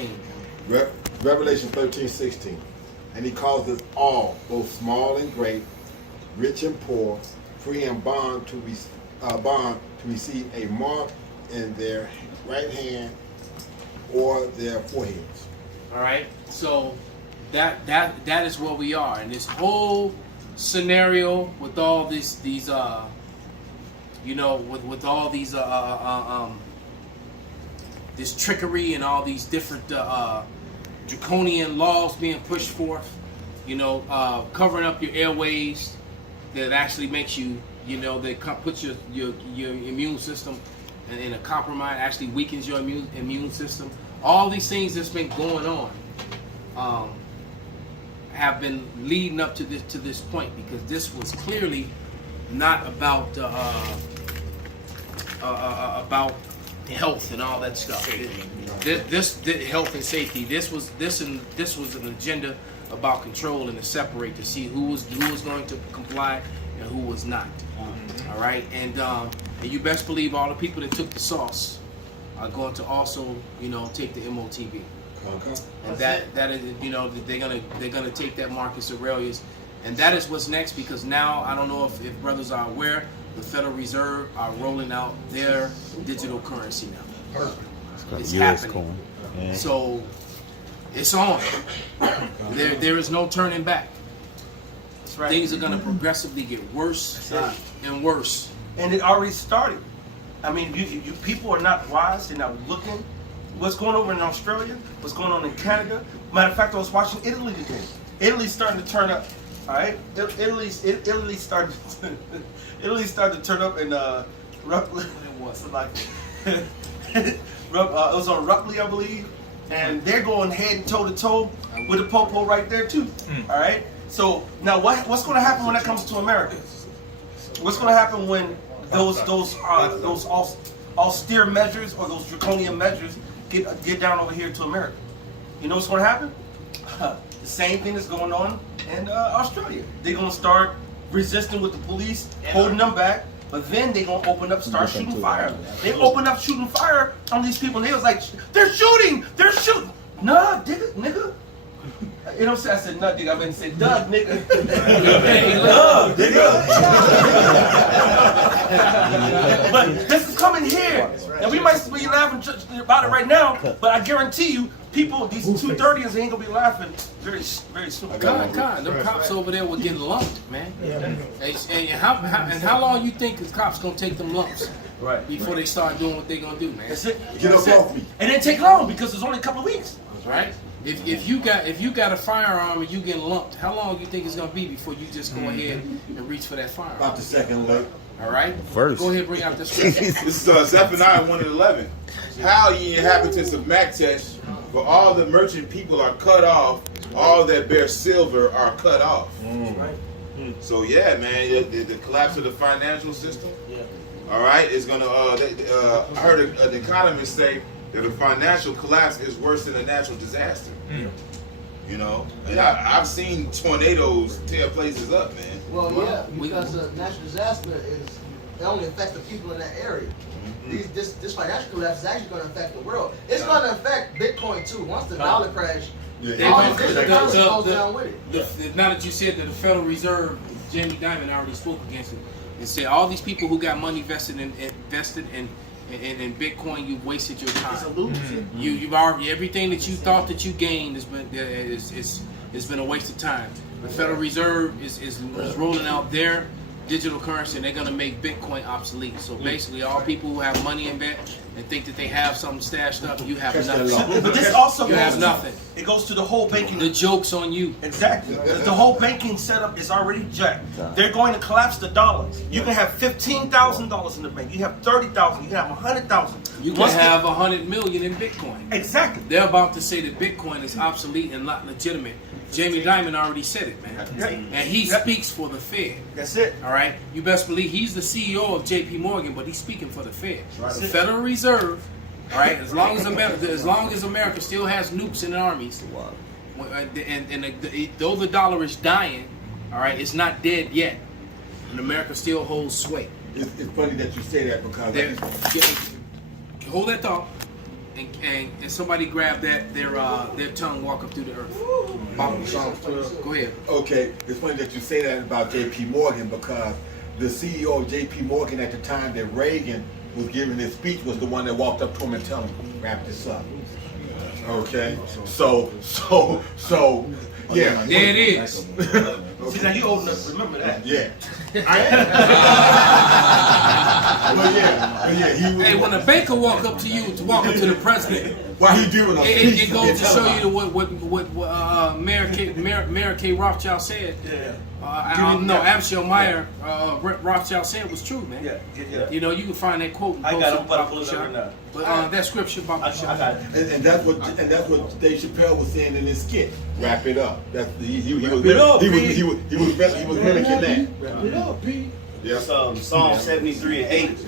Re- Revelation 13:16. And he calls us all, both small and great, rich and poor, free and bond to receive a mark in their right hand or their foreheads. All right, so that is where we are, and this whole scenario with all these with all these this trickery and all these different draconian laws being pushed forth, covering up your airways that actually makes you, that puts your immune system in a compromise, actually weakens your immune system. All these things that's been going on have been leading up to this point, because this was clearly not about health and all that stuff. This health and safety. This was an agenda about control and to separate, to see who was going to comply and who was not. All right, and you best believe all the people that took the sauce are going to also, take the MOTB. Okay. And that is, they're gonna take that Marcus Aurelius, and that is what's next. Because now, I don't know if brothers are aware, the Federal Reserve are rolling out their digital currency now. It's happening. Yeah. So it's on. There is no turning back. That's right. Things are gonna progressively get worse and worse. And it already started. I mean, you people are not wise. They're not looking. What's going over in Australia? What's going on in Canada? Matter of fact, I was watching Italy today. Italy's starting to turn up. All right, Italy started. Italy started to turn up in roughly. What's it like? It was on Ruckley, I believe, and they're going head toe to toe with the popo right there too. All right. So now, what's going to happen when that comes to America? What's going to happen when those austere measures or those draconian measures get down over here to America? You know what's going to happen? The same thing that's going on in Australia. They're going to start resisting with the police, holding them back, but then they're going to start shooting fire. They opened up shooting fire on these people, and they was like, they're shooting! Nah, nigga. You know what I'm saying? I said, nah, nigga. I meant to say, Doug, nigga. Doug, nigga. But this is coming here. And we might be laughing about it right now, but I guarantee you, people, these 230s ain't gonna be laughing very soon. Them cops over there were getting lumped, man. And how long you think the cops gonna take them lumps before they start doing what they gonna do, man? That's it. Get us off me. And it didn't take long because it's only a couple of weeks. Right? If you got a firearm and you getting lumped, how long you think it's gonna be before you just go ahead and reach for that firearm? About the second leg. All right. First. Go ahead, bring out this scripture. This is Zephaniah 1:11. How ye inhabitants of Maktesh, for all the merchant people are cut off, all that bear silver are cut off. So yeah, man, the collapse of the financial system. Yeah. All right, it's gonna. I heard an economist say that a financial collapse is worse than a natural disaster. And I've seen tornadoes tear places up, man. Well, yeah, because the natural disaster it only affects the people in that area. This financial collapse is actually going to affect the world. It's going to affect Bitcoin too. Once the dollar crash, all the digital currency goes down with it. Now that you said that the Federal Reserve, Jamie Dimon already spoke against it and said all these people who got money invested in Bitcoin, you wasted your time. It's a lose. You've already, everything that you thought that you gained has been a waste of time. The Federal Reserve is rolling out their digital currency, and they're going to make Bitcoin obsolete. So basically, all people who have money in bet and think that they have something stashed up, you have nothing. But this also You have nothing. It goes to the whole banking. The joke's on you. Exactly. The whole banking setup is already jacked. They're going to collapse the dollar. You can have $15,000 in the bank. You have $30,000. You can have $100,000. You can have 100 million in Bitcoin. Exactly. They're about to say that Bitcoin is obsolete and not legitimate. Jamie Dimon already said it, man. And he speaks for the Fed. That's it. All right? You best believe he's the CEO of JP Morgan, but he's speaking for the Fed. The Federal Reserve, all right, as long as America still has nukes in the armies, though the dollar is dying, all right, it's not dead yet. And America still holds sway. It's funny that you say that because Hold that thought. and somebody grab their tongue walk up through the earth. Psalms 12. Go ahead. Okay, it's funny that you say that about J.P. Morgan because the CEO of J.P. Morgan at the time that Reagan was giving his speech was the one that walked up to him and told him, wrap this up. Okay, so yeah. There it is. See, now you old enough to remember that. Yeah. But yeah, he was. Hey, when a banker walk up to you to walk up to the president, Why he doing a speech? it goes to show you what Mary Kay Rothschild said. Yeah. Abshel Meyer Rothschild said was true, man. Yeah. You know, you can find that quote. In I got him, but I'm Baba pulling it right now. But that scripture about I got it. And that's what Dave Chappelle was saying in his skit. Wrap it up. That's he was mimicking that. Wrap it up, P. Yeah. Psalm 73 and 8. It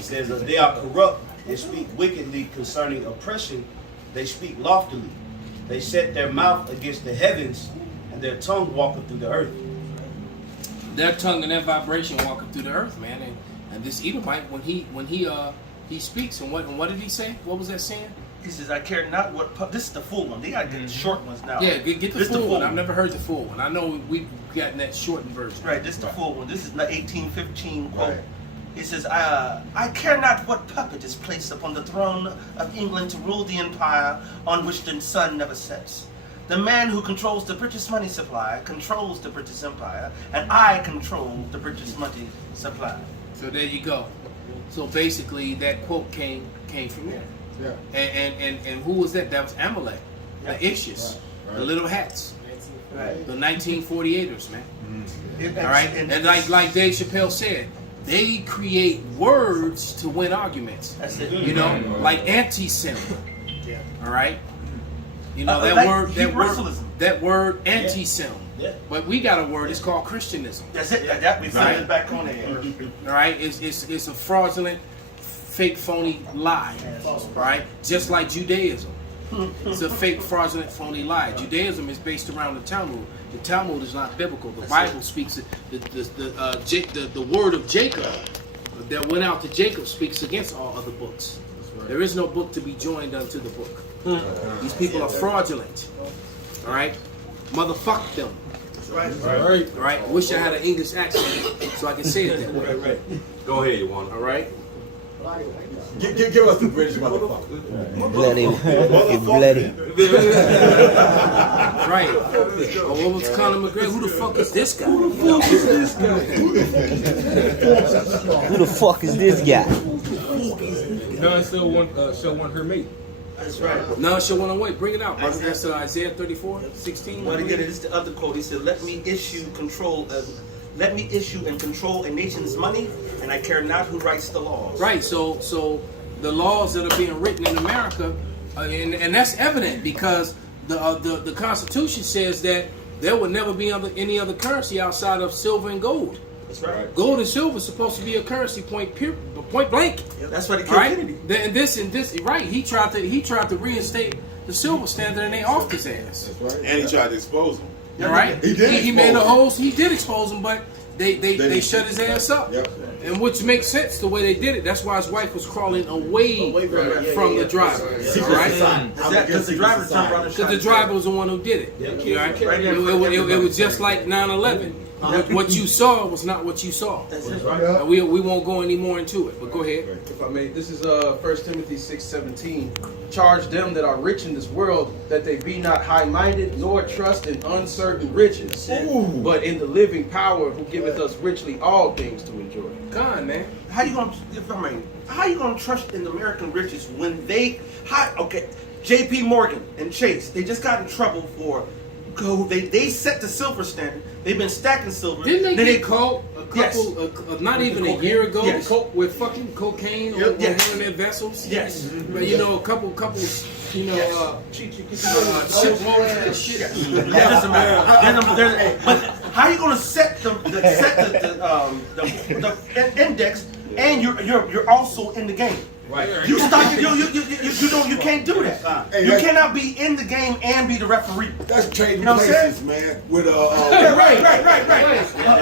says, they are corrupt, they speak wickedly concerning oppression, they speak loftily. They set their mouth against the heavens, and their tongue walketh through the earth. their tongue and their vibration walking through the earth, man. And this Edomite, when he speaks, and what did he say? What was that saying? He says, I care not what... This is the full one. They got to get the short ones now. Yeah, get the This full one. I've never heard the full one. I know we've gotten that shortened version. Right, this is the full one. This is the 1815 quote. Right. He says, I care not what puppet is placed upon the throne of England to rule the empire on which the sun never sets. The man who controls the British money supply controls the British empire, and I control the British money supply. So there you go. So basically, that quote came from there. Yeah. And who was that? That was Amalek, the Ishes, Right. the little hats, Right. the 1948ers, man. Mm-hmm. All right, and like Dave Chappelle said, they create words to win arguments. That's it. You know, like anti-Sem. Yeah. All right. You know Like that Hebrewism. word anti-Sem. Yeah. But we got a word. It's called Christianism. That's it. That we found it back on there. All right. It's a fraudulent, fake, phony lie. Right. Just like Judaism. It's a fake, fraudulent, phony lie. Judaism is based around the Talmud. The Talmud is not biblical. The Bible speaks the word of Jacob that went out to Jacob speaks against all other books. There is no book to be joined unto the book. These people are fraudulent. All right, motherfuck them. Right. All right. Wish I had an English accent so I could say it that way. Right. Go ahead, you want All right. Give us the British motherfucker. Bloody, fucking bloody. Right. Or what was Conor McGregor? Who the fuck is this guy? Who the fuck is this guy? None still want her mate. That's right. No, she'll want to wait. Bring it out, brother. That's Isaiah 34:16. Well, again, this is the other quote. He said, let me issue and control a nation's money, and I care not who writes the laws. Right. So the laws that are being written in America, and that's evident because the Constitution says that there will never be any other currency outside of silver and gold. That's right. Gold and silver is supposed to be a currency point blank. Yeah, that's why they killed Right. Kennedy. And this. Right. He tried to reinstate the silver standard, and they offed his ass. That's right. And he tried to expose him. All right. He did He made expose a him. whole. He did expose him, but they shut his ass up. Yep. And which makes sense the way they did it. That's why his wife was crawling away from the driver. All right. Because the driver turned around and shot Because the his driver head. was the one who did it. All right? Right there. It was just like 9/11. What you saw was not what you saw. That's it. And we won't go any more into it. But go ahead. If I may, this is 1 Timothy 6:17. Charge them that are rich in this world that they be not high-minded, nor trust in uncertain riches, but in the living power who giveth us richly all things to enjoy. Con, man. How you gonna trust in American riches when J.P. Morgan and Chase, they just got in trouble for gold. They set the silver standard. They've been stacking silver. Didn't they Then get caught a couple, not even a year ago, Yes. with fucking cocaine on Yes. their vessels? Yes. But a couple, shipwrecks and shit. That doesn't matter. But how you gonna set the index and you're also in the game? Right. You stop. You can't do that. Hey, You that- cannot be in the game and be the referee. That's trading You know what I'm places, man. With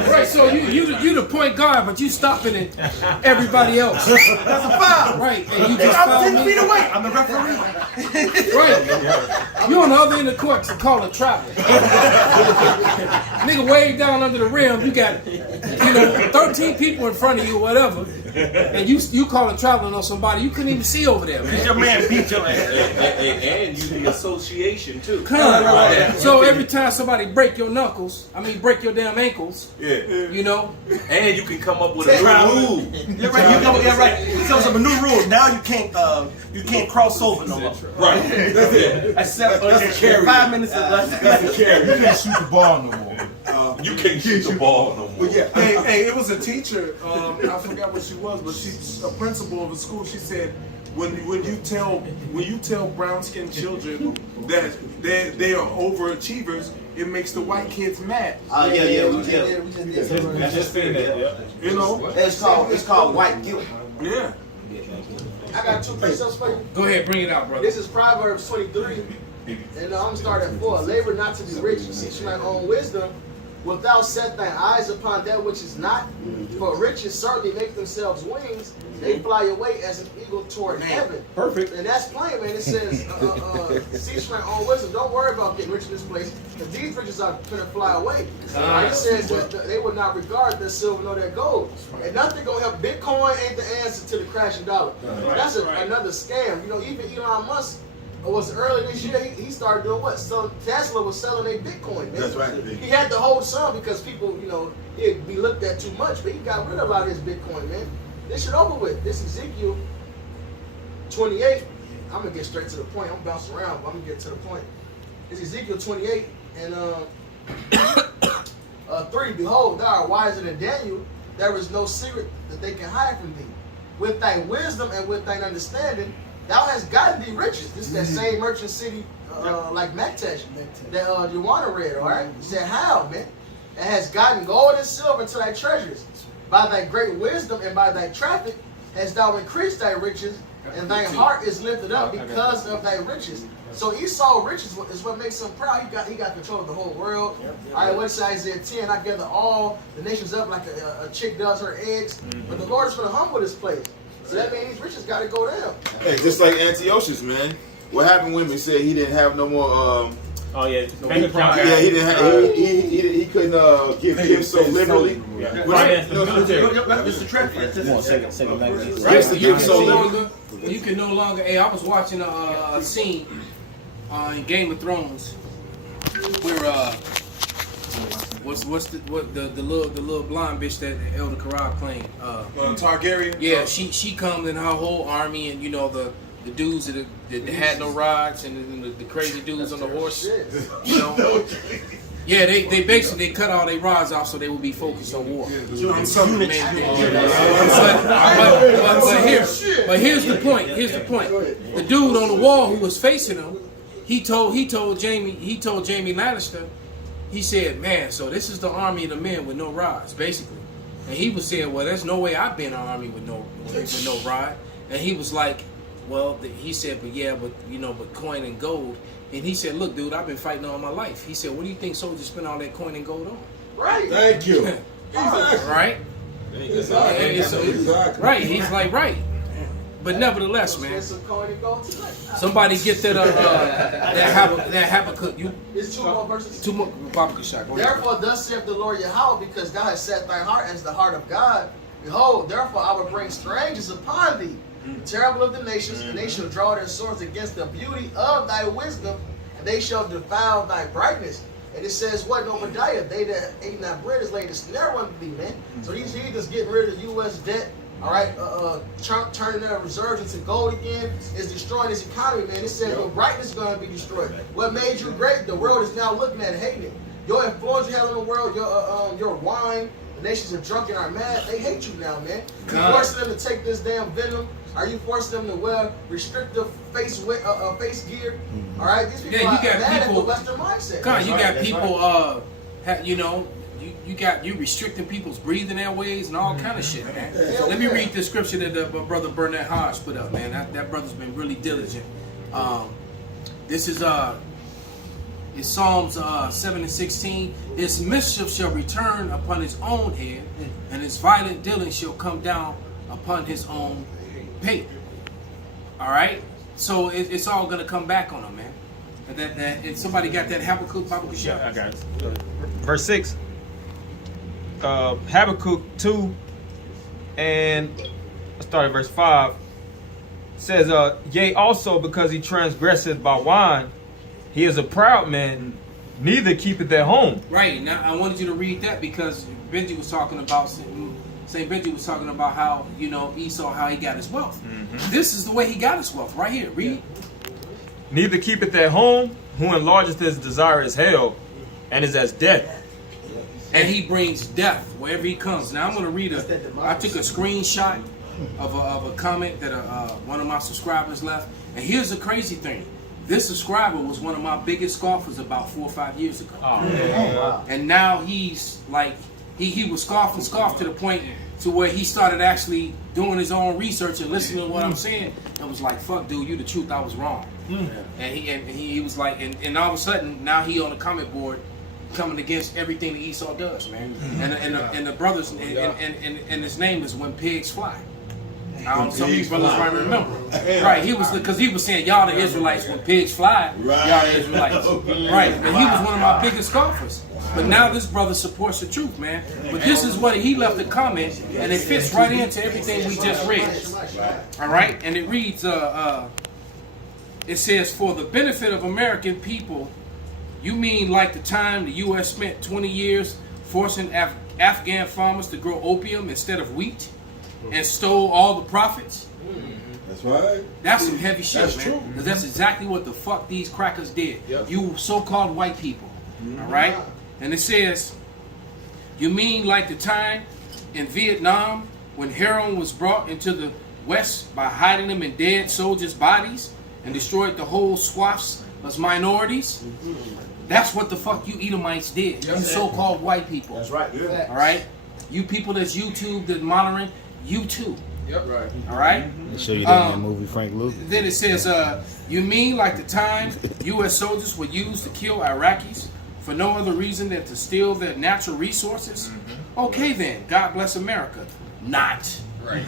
Right. So you the point guard, but you stopping it everybody else. That's a foul. Right. And you just I'm fouled 10 me. feet away. I'm the referee. Right. You on the other end of the court to call a travel. Nigga way down under the rim. You got 13 people in front of you or whatever, and you call a traveling on somebody you couldn't even see over there, man. Your man beat your ass. And you the association too. Come on. So every time somebody break your break your damn ankles, Yeah. And you can come up with a Right. new You're right. You're right. So a new rule. Now you can't cross over no more. Right. Except That's a carry. 5 minutes or less. That's a carry. You can't shoot the ball no more. You can't shoot the ball no more. But yeah, Hey, it was a teacher. I forgot what she was, but she's a principal of a school. She said, when you tell brown skinned children that they are overachievers, it makes the white kids mad. Yeah. We just did. I just seen that. Yeah. You know? It's called white guilt. Yeah. I got 2 precepts for you. go ahead, bring it out, brother. This is Proverbs 23, and I'm gonna start at 4. Labor not to be rich, seek thine own wisdom. Wilt thou set thine eyes upon that which is not? For riches certainly make themselves wings. They fly away as an eagle toward heaven. Perfect. And that's plain, man. It says, seek thine own wisdom. Don't worry about getting rich in this place, because these riches are gonna fly away. It says that they will not regard their silver nor their gold. And nothing gonna help. Bitcoin ain't the answer to the crashing dollar. That's another scam. Even Elon Musk was early this year, he started doing what? So Tesla was selling a Bitcoin, man. That's right. He had to hold some because people, it'd be looked at too much, but he got rid of a lot of his Bitcoin, man. This shit over with. This is Ezekiel 28. I'm gonna get straight to the point. I'm bouncing around, but I'm gonna get to the point. It's Ezekiel 28 and 3. Behold, thou art wiser than Daniel. There is no secret that they can hide from thee. With thy wisdom and with thine understanding, thou hast gotten thee riches. This is that same merchant city, like Maktesh, that Joanna read, all right? He said, how, man? It has gotten gold and silver to thy treasures. By thy great wisdom and by thy traffic hast thou increased thy riches, and thine heart is lifted up because of thy riches. So Esau riches is what makes him proud. He got control of the whole world. All right, what's Isaiah 10? I gather all the nations up like a chick does her eggs. But the Lord is going to humble this place. So that means these riches got to go down. Hey, just like Antiochus, man. What happened when he said he didn't have no more? Bank account. Yeah, he didn't have. He couldn't give gifts so liberally. It's the trap. Right. You can no longer. Hey, I was watching a scene in Game of Thrones where what's the little blonde bitch that Elder Karab claimed? Targaryen. Yeah, she comes in her whole army, and the dudes that had no rods and the crazy dudes on the horse. Yeah, they basically cut all their rods off so they would be focused on war. But here's the point. The dude on the wall who was facing him, he told Jamie Lannister, he said, man, so this is the army of the men with no rods, basically. And he was saying, well, there's no way I've been in an army with no rod. And he was like, well, he said, but coin and gold. And he said, look, dude, I've been fighting all my life. He said, what do you think soldiers spend all that coin and gold on? Right. Thank you. Right? Exactly. Right. He's like, right. But nevertheless, man, somebody get that Habakkuk. It's 2 more verses. 2 more. Habakkuk shot. Therefore, thus saith the Lord Yahweh, because thou hast set thy heart as the heart of God. Behold, therefore I will bring strangers upon thee, terrible of the nations, and they shall draw their swords against the beauty of thy wisdom, and they shall defile thy brightness. And it says, what in Obadiah? They that ate not bread is laid a snare unto thee, man. So these heathens getting rid of the U.S. debt, all right, turning their reserves into gold again, is destroying this economy, man. It says your brightness is going to be destroyed. What made you great? The world is now looking at it, hating it. Your influence you have in the world, your wine, the nations are drunk and are mad. They hate you now, man. You forcing them to take this damn venom. Are you forcing them to wear restrictive face gear? All right, these people are mad at the Western mindset. God, you got people, you restricting people's breathing airways and all kind of shit, man. So let me read the scripture that brother Bernard Hodge put up, man. That brother's been really diligent. This is it's Psalms 7:16. His mischief shall return upon his own head, and his violent dealing shall come down upon his own pate. All right, so it's all gonna come back on him, man. And somebody got that Habakkuk shot. I got it. Verse 6. Habakkuk 2 and I started verse 5 says, yea, also because he transgresseth by wine, he is a proud man, neither keepeth at home. Right. Now I wanted you to read that because Benji was talking about St. Benji was talking about how, you know, Esau, how he got his wealth. This is the way he got his wealth right here. Read. Neither keepeth at home, who enlargeth his desire is hell, and is as death. And he brings death wherever he comes. Now I'm going to read I took a screenshot of a comment that one of my subscribers left. And here's the crazy thing. This subscriber was one of my biggest scoffers about 4 or 5 years ago. And now he's like, he was scoffed to the point to where he started actually doing his own research and listening to what I'm saying. And was like, fuck, dude, you the truth, I was wrong. And he was like, and all of a sudden, now he on the comment board coming against everything that Esau does, man. And the brothers, and his name is When Pigs Fly. Some of these brothers might remember. Right, because he was saying, y'all the Israelites, when pigs fly, y'all the Israelites. Right, and he was one of my biggest scoffers. But now this brother supports the truth, man. But this is what he left a comment, and it fits right into everything we just read. All right, and it reads, it says, for the benefit of American people, you mean like the time the U.S. spent 20 years forcing Afghan farmers to grow opium instead of wheat and stole all the profits? That's right. That's some heavy shit, That's man. true. Because that's exactly what the fuck these crackers did. You so-called white people. All right? And it says, you mean like the time in Vietnam when heroin was brought into the West by hiding them in dead soldiers' bodies and destroyed the whole swaths as minorities? That's what the fuck you Edomites did. You so-called white people. That's right. All right? You people that's YouTube, that's monitoring, you too. Yep. Right. All right? They show you that in that movie, Frank Luke. Then it says, you mean like the time U.S. soldiers were used to kill Iraqis for no other reason than to steal their natural resources? Okay then, God bless America. Not. Right.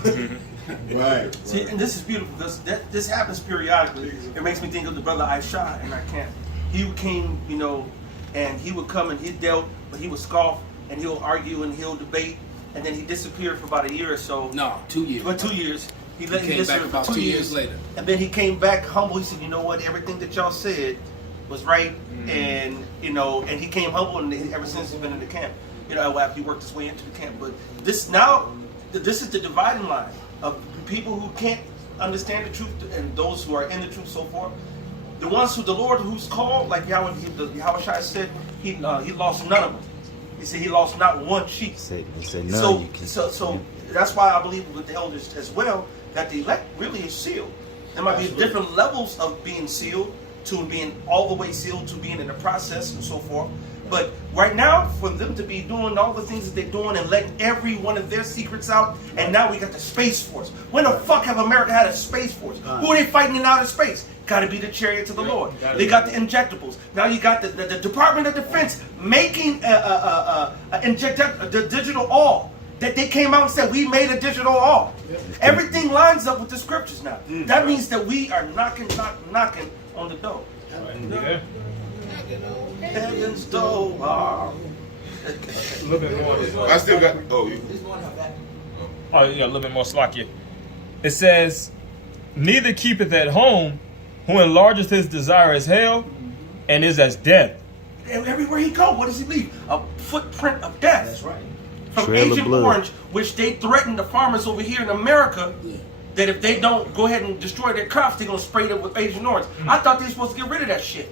Right. See, and this is beautiful because this happens periodically. It makes me think of the brother Aisha in our camp. He came, you know, and he would come and he dealt, but he would scoff and he'll argue and he'll debate, and then he disappeared for about a year or so. No, 2 years. But 2 years. He came back about 2 years later. And then he came back humble. He said, you know what, everything that y'all said was right. And, you know, and he came humble, and ever since he's been in the camp, you know, after he worked his way into the camp. But this is the dividing line of people who can't understand the truth and those who are in the truth, so forth. The ones who the Lord who's called, like Yahushua said, he lost none of them. He said he lost not one sheep. He said none. So that's why I believe with the elders as well that the elect really is sealed. There might be different levels of being sealed, to being all the way sealed, to being in the process and so forth. But right now, for them to be doing all the things that they're doing and letting every one of their secrets out, and now we got the Space Force. When the fuck have America had a Space Force? Who are they fighting in outer space? Got to be the Chariots of the Lord. They got the injectables. Now you got the Department of Defense making the digital all. That they came out and said, we made a digital all. Everything lines up with the scriptures now. That means that we are knocking on the door. Yeah. Heaven's door. A little bit more. I still got. Oh, you. Oh, yeah, a little bit more slacky. It says, neither keepeth at home, who enlargeth his desire is hell, and is as death. And everywhere he go, what does he leave? A footprint of death. That's right. From Trail of Agent blood. Orange, which they threatened the farmers over here in America, that if they don't go ahead and destroy their crops, they're gonna spray them with Agent Orange. I thought they were supposed to get rid of that shit.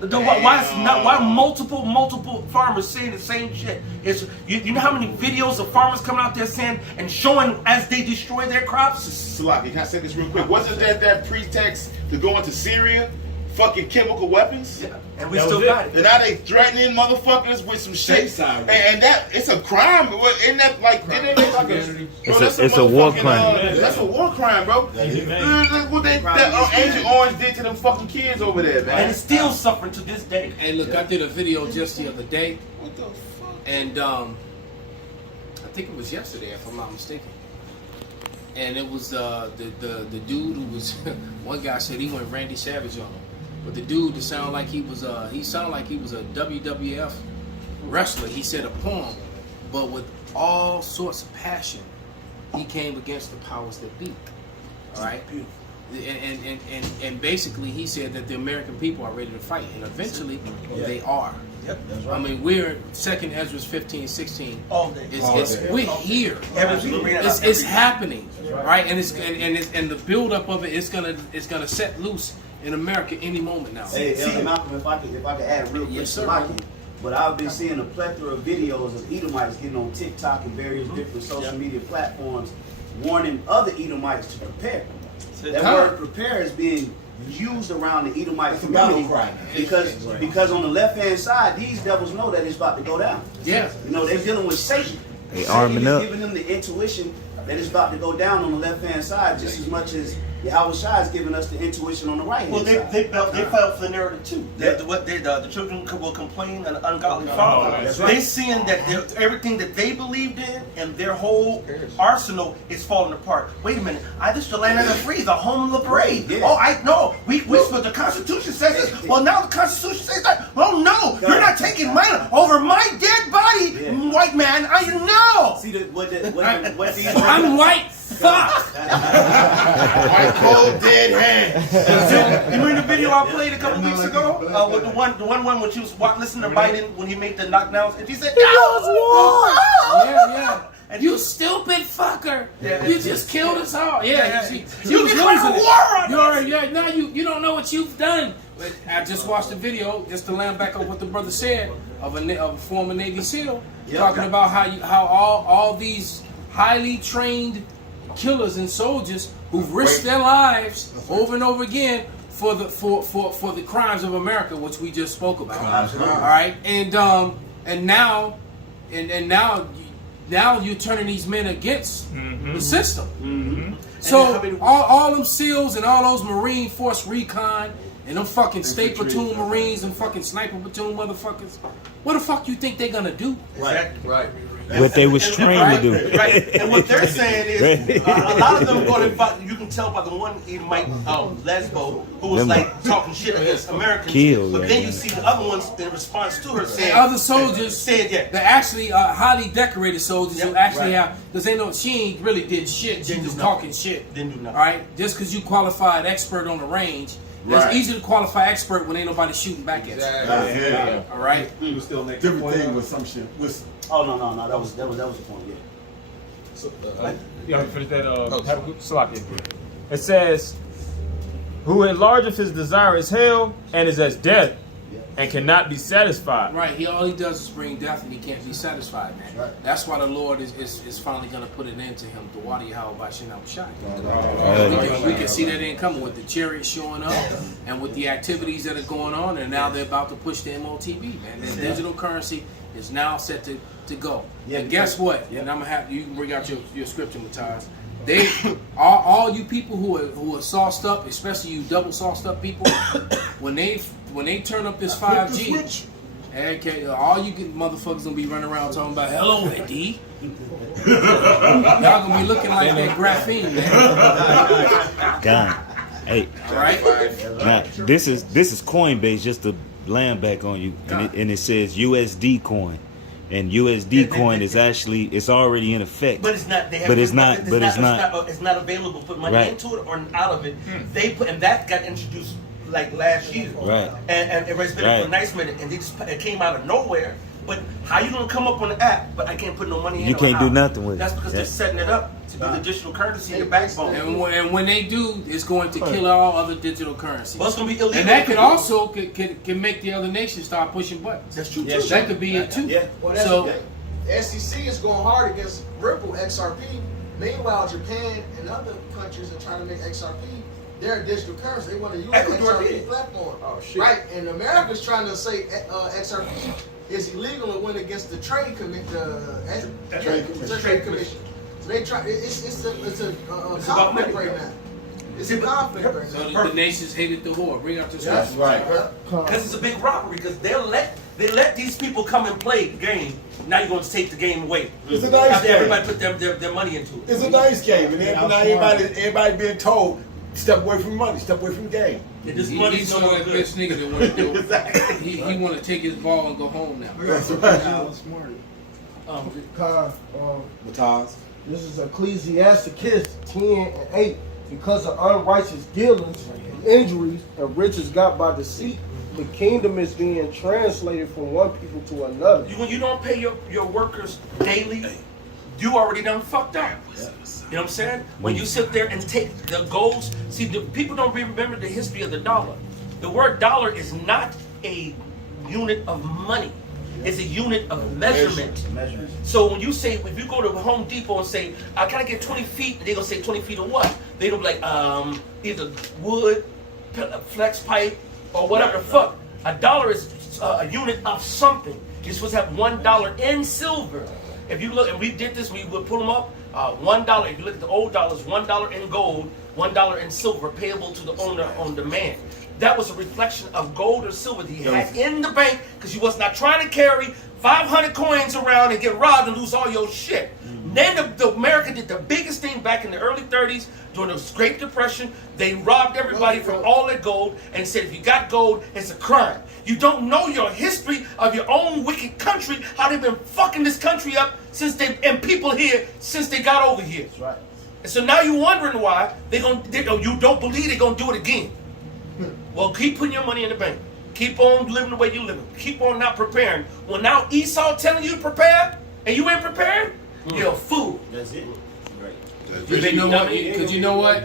Why multiple farmers saying the same shit? You know how many videos of farmers coming out there saying and showing as they destroy their crops? Salaki, can I say this real quick? Wasn't that pretext to go into Syria fucking chemical weapons. Yeah. And we still got it. And now they threatening motherfuckers with some shit. And that it's a crime. Isn't that like? It's a war crime. That's a war crime, bro. Look what that Agent Orange did to them fucking kids over there, man. And it's still suffering to this day. Hey, look, I did a video just the other day, What the fuck? and I think it was yesterday, if I'm not mistaken. And it was the dude who was one guy said he went Randy Savage on him, but the dude that sounded like he sounded like he was a WWF wrestler. He said a poem, but with all sorts of passion, he came against the powers that be. All right, and basically he said that the American people are ready to fight, and eventually they are. Yep, that's right. I mean, we're 2nd Ezra 15:16. All day. We're here. It's happening, right? And and the buildup of it is gonna set loose in America any moment now. Hey, Elder Malcolm, if I could add real quick, Yes, sir. But I've been seeing a plethora of videos of Edomites getting on TikTok and various different social media platforms, warning other Edomites to prepare. That word "prepare" is being used around the Edomite community because on the left hand side, these devils know that it's about to go down. Yeah, you know they're dealing with Satan. They Satan arming is up. giving them the intuition that it's about to go down on the left hand side, just as much as Yahweh Shai is giving us the intuition on the right hand Well, side. they fell for the narrative too. The children will complain an ungodly father. That's right. They seeing that everything that they believed in and their whole arsenal is falling apart. Wait a minute, this is the land of the free, the home of the brave. Yeah. Oh, I know. But the Constitution says this. Well, now the Constitution says that. Well, no, you're not taking mine over my dead body, white man. I know. See what these I'm white. Fuck. White cold dead hands. You remember the video I played a couple weeks ago? With the one when she was listening to Biden when he made the knockdowns, and she said, Yeah. And you stupid fucker. Yeah. You just killed us all. Yeah. She You was declare losing it. war on us. Now you don't know what you've done. But I just watched the video, just to land back on what the brother said, of a former Navy SEAL, talking about how all these highly trained killers and soldiers who've risked their lives over and over again for the crimes of America, which we just spoke about. Absolutely. All right, and now you're turning these men against the system. So all them SEALs and all those Marine Force Recon and them fucking State Platoon Marines and fucking Sniper Platoon motherfuckers, what the fuck you think they're gonna do? Right. What they was trained to do. Right. And what they're saying is, a lot of them going to, you can tell by the one Edomite Lesbo who was like talking shit against Americans. But then you see the other ones in response to her saying, other soldiers they're actually highly decorated soldiers who actually have, because they know she ain't really did shit. She just talking shit. Didn't do nothing. All right, just because you qualified expert on the range. It's easy to qualify expert when ain't nobody shooting back at you. Yeah. All right. Different thing with some shit. Oh no, that was the point. Yeah. So, finish that. Have a good slot in. It says, "Who enlargeth his desire is hell, and is as death, and cannot be satisfied." Right. All he does is bring death, and he can't be satisfied, man. Right. That's why the Lord is finally going to put an end to him. The Wadi Yahweh Shem Shai. We can see that end coming with the chariots showing up, and with the activities that are going on, and now they're about to push the MOTB, man. The digital currency is now set to go. Yeah, and guess what? And I'm gonna have you bring out your scripture, Matthias. They all you people who are sauced up, especially you double sauced up people, when they turn up this 5G, okay, all you motherfuckers gonna be running around talking about hello Eddie. Y'all gonna be looking like that graphene, man. God. Hey. All right. Now this is Coinbase, just to land back on you, and it says USD coin. And USD coin is actually, it's already in effect. But it's not. It's not available. Put money into it or out of it. They put, and that got introduced like last year. Right. And it's been for a nice minute, and it came out of nowhere. But how you gonna come up on the app? But I can't put no money in. You can't do nothing with it. That's because they're setting it up to be the digital currency in the backbone. And when they do, it's going to kill all other digital currencies. Well, it's gonna be illegal. And that could also can make the other nations start pushing buttons. That's true. Yes, that could be it too. Yeah. Well, So the SEC is going hard against Ripple XRP. Meanwhile, Japan and other countries are trying to make XRP their digital currency. They want to use Ecuador XRP did. platform. Oh, shit. Right, and America's trying to say XRP is illegal and went against the trade commission. Trade commission. So they try. It's a about conflict money, right now. It's a conflict right So now. the nations hated the whore. Bring up the That's scripture. right. Because it's a big robbery. Because they let these people come and play the game. Now you're going to take the game away. It's a dice After game. everybody put their money into it. It's a dice game, and then now everybody being told, step away from money, step away from the game. And this He's money's no one more of that good. bitch nigga that want to do. He want to take his ball and go home now. That's right. Mataz. This is Ecclesiasticus 10 and 8. Because of unrighteous dealings, injuries, and riches got by deceit, the kingdom is being translated from one people to another. When you don't pay your workers daily, you already done fucked up. You know what I'm saying? When you sit there and take the goals, see, the people don't remember the history of the dollar. The word dollar is not a unit of money. It's a unit of measurement. So when you say, if you go to Home Depot and say, I gotta get 20 feet, they're gonna say 20 feet of what? They don't be like, either wood, flex pipe, or whatever the fuck. A dollar is a unit of something. You're supposed to have $1 in silver. If you look, and we did this, we would pull them up, $1. If you look at the old dollars, $1 in gold, $1 in silver, payable to the owner on demand. That was a reflection of gold or silver that he had in the bank, because you was not trying to carry 500 coins around and get robbed and lose all your shit. Then the America did the biggest thing back in the early 30s during the Great Depression. They robbed everybody from all their gold and said, if you got gold, it's a crime. You don't know your history of your own wicked country, how they've been fucking this country up and people here since they got over here. That's right. And so now you're wondering why you don't believe they're gonna do it again. Well, keep putting your money in the bank. Keep on living the way you live. Keep on not preparing. Well, now Esau telling you to prepare, and you ain't prepared, you're a fool. That's it. Because you know what?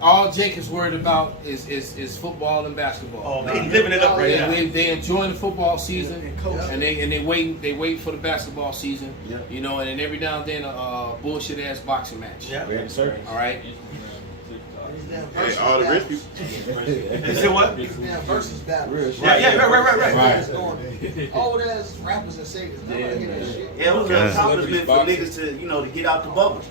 All Jacob's worried about is football and basketball. Oh, they living it up right now. They enjoying the football season, and they wait for the basketball season. Yeah. You know, and then every now and then a bullshit ass boxing match. Yeah. All right. Hey, all the rich people. You say what? Yeah, versus battle. Yeah, right. Old ass rappers and singers. Nobody hear that shit. Yeah, it was an accomplishment for niggas to get out the bubble.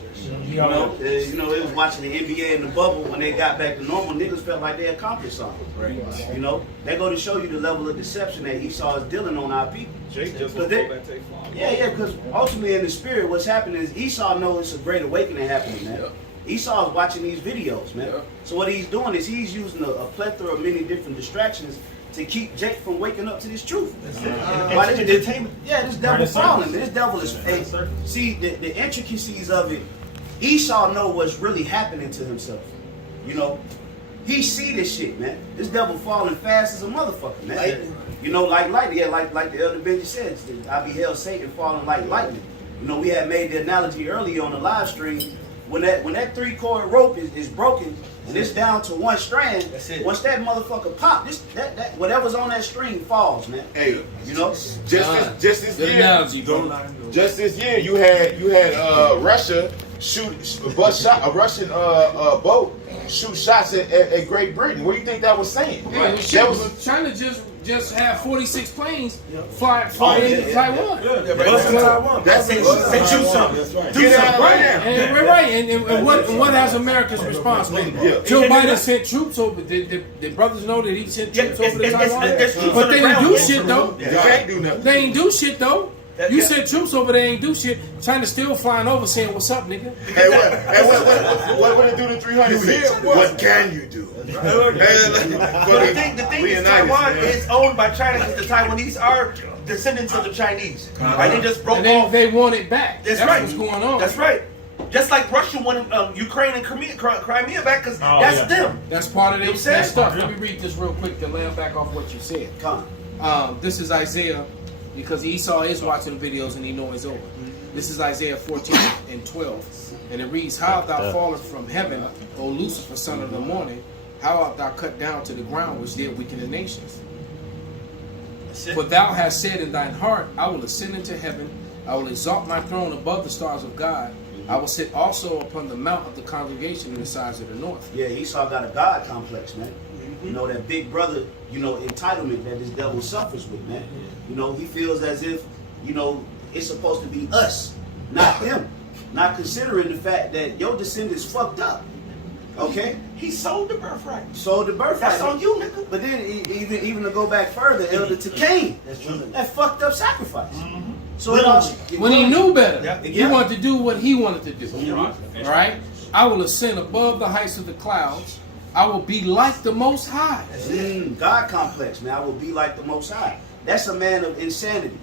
You know, they was watching the NBA in the bubble. When they got back to normal, niggas felt like they accomplished something. Right. You know, they go to show you the level of deception that Esau is dealing on our people. Yeah, because ultimately in the spirit, what's happening is Esau knows it's a great awakening happening, man. Esau is watching these videos, man. So what he's doing is he's using a plethora of many different distractions to keep Jake from waking up to this truth. Entertainment. Yeah, this devil falling. This devil is. See, the intricacies of it, Esau know what's really happening to himself. You know, he see this shit, man. This devil falling fast as a motherfucker, man. Lightning. You know, like lightning. Yeah, like the Elder Benji said, I beheld Satan falling like lightning. You know, we had made the analogy earlier on the live stream. When that 3-cord rope is broken and it's down to one strand, once that motherfucker pop, that whatever's on that string falls, man. Hey, you know, just this year, you had Russia a Russian boat shoot shots at Great Britain. What do you think that was saying? Yeah, China just had 46 planes fly into Taiwan. That's it. They shoot something. Get out of there. Right. And what has America's response been? Joe Biden sent troops over. Did brothers know that he sent troops over to Taiwan? But they didn't do shit though. They ain't do shit though. You sent troops over there, ain't do shit. China still flying over saying, "What's up, nigga?" Hey, what would it do to 306? What can you do? But the thing is, Taiwan is owned by China because the Taiwanese are descendants of the Chinese. Right? They just broke off. They want it back. That's right. What's going on? That's right. Just like Russia wanted Ukraine and Crimea back because that's them. That's part of their stuff. Let me read this real quick to land back off what you said. This is Isaiah, because Esau is watching videos and he knows it's over. This is Isaiah 14 and 12. And it reads, "How art thou fallen from heaven, O Lucifer, son of the morning? How art thou cut down to the ground, which did weaken the nations? For thou hast said in thine heart, I will ascend into heaven, I will exalt my throne above the stars of God. I will sit also upon the mount of the congregation in the sides of the north. Yeah, Esau got a God complex, man. You know, that big brother, you know, entitlement that this devil suffers with, man. You know, he feels as if, you know, it's supposed to be us, not him. Not considering the fact that your descendants fucked up. Okay? He sold the birthright. Sold the birthright. That's on you, nigga. But then even to go back further, Elder to Cain, that fucked up sacrifice. So it also, When he knew better, Yeah. he wanted to do what he wanted to do. All right? I will ascend above the heights of the clouds. I will be like the Most High. God complex, man. I will be like the Most High. That's a man of insanity.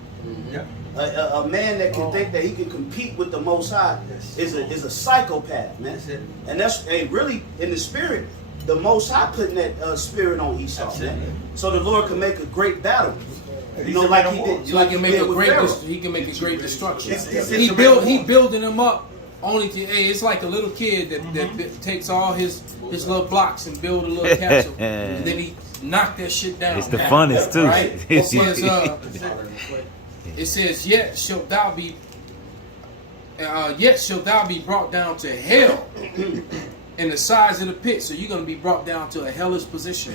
A man that can think that he can compete with the Most High is a psychopath, man. And that's really in the spirit. The Most High putting that spirit on Esau, man. So the Lord can make a great battle. You know, like he did. So he can make a with great. Pharaoh. He can make a great destruction. It's He a He real- building them up only to. Hey, it's like a little kid that takes all his little blocks and build a little castle, and then he knock that shit down. It's the funnest too. Right? It says, yet shalt thou be brought down to hell in the sides of the pit. So you're going to be brought down to a hellish position.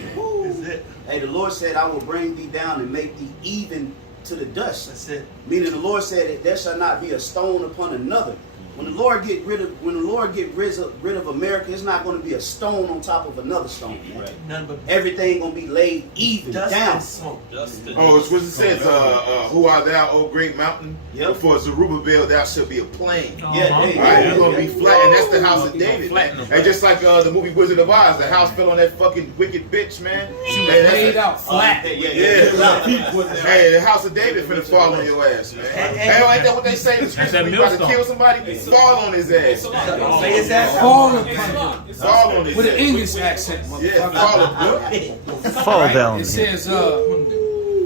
Hey, the Lord said, I will bring thee down and make thee even to the dust. That's it. Meaning the Lord said that there shall not be a stone upon another. When the Lord get rid of America, it's not going to be a stone on top of another stone. Man. None but Everything going to be laid even dust down. and smoke. Oh, it's what it says. Who art thou, O great mountain? Yep. Before Zerubbabel, thou shalt be a plain. Yeah, All right, you're gonna be flat, and that's the house of David, man. And just like the movie Wizard of Oz, the house fell on that fucking wicked bitch, man. She was Man, that's laid a- out flat. Yeah, hey, the house of David finna fall on your ass, man. Hey, ain't that what they say in the scripture? When you about to kill somebody, fall on his ass. Say his ass Fall upon him. Fall on his With an ass. English accent, Yeah, motherfucker. fall on him. Fall down. It says,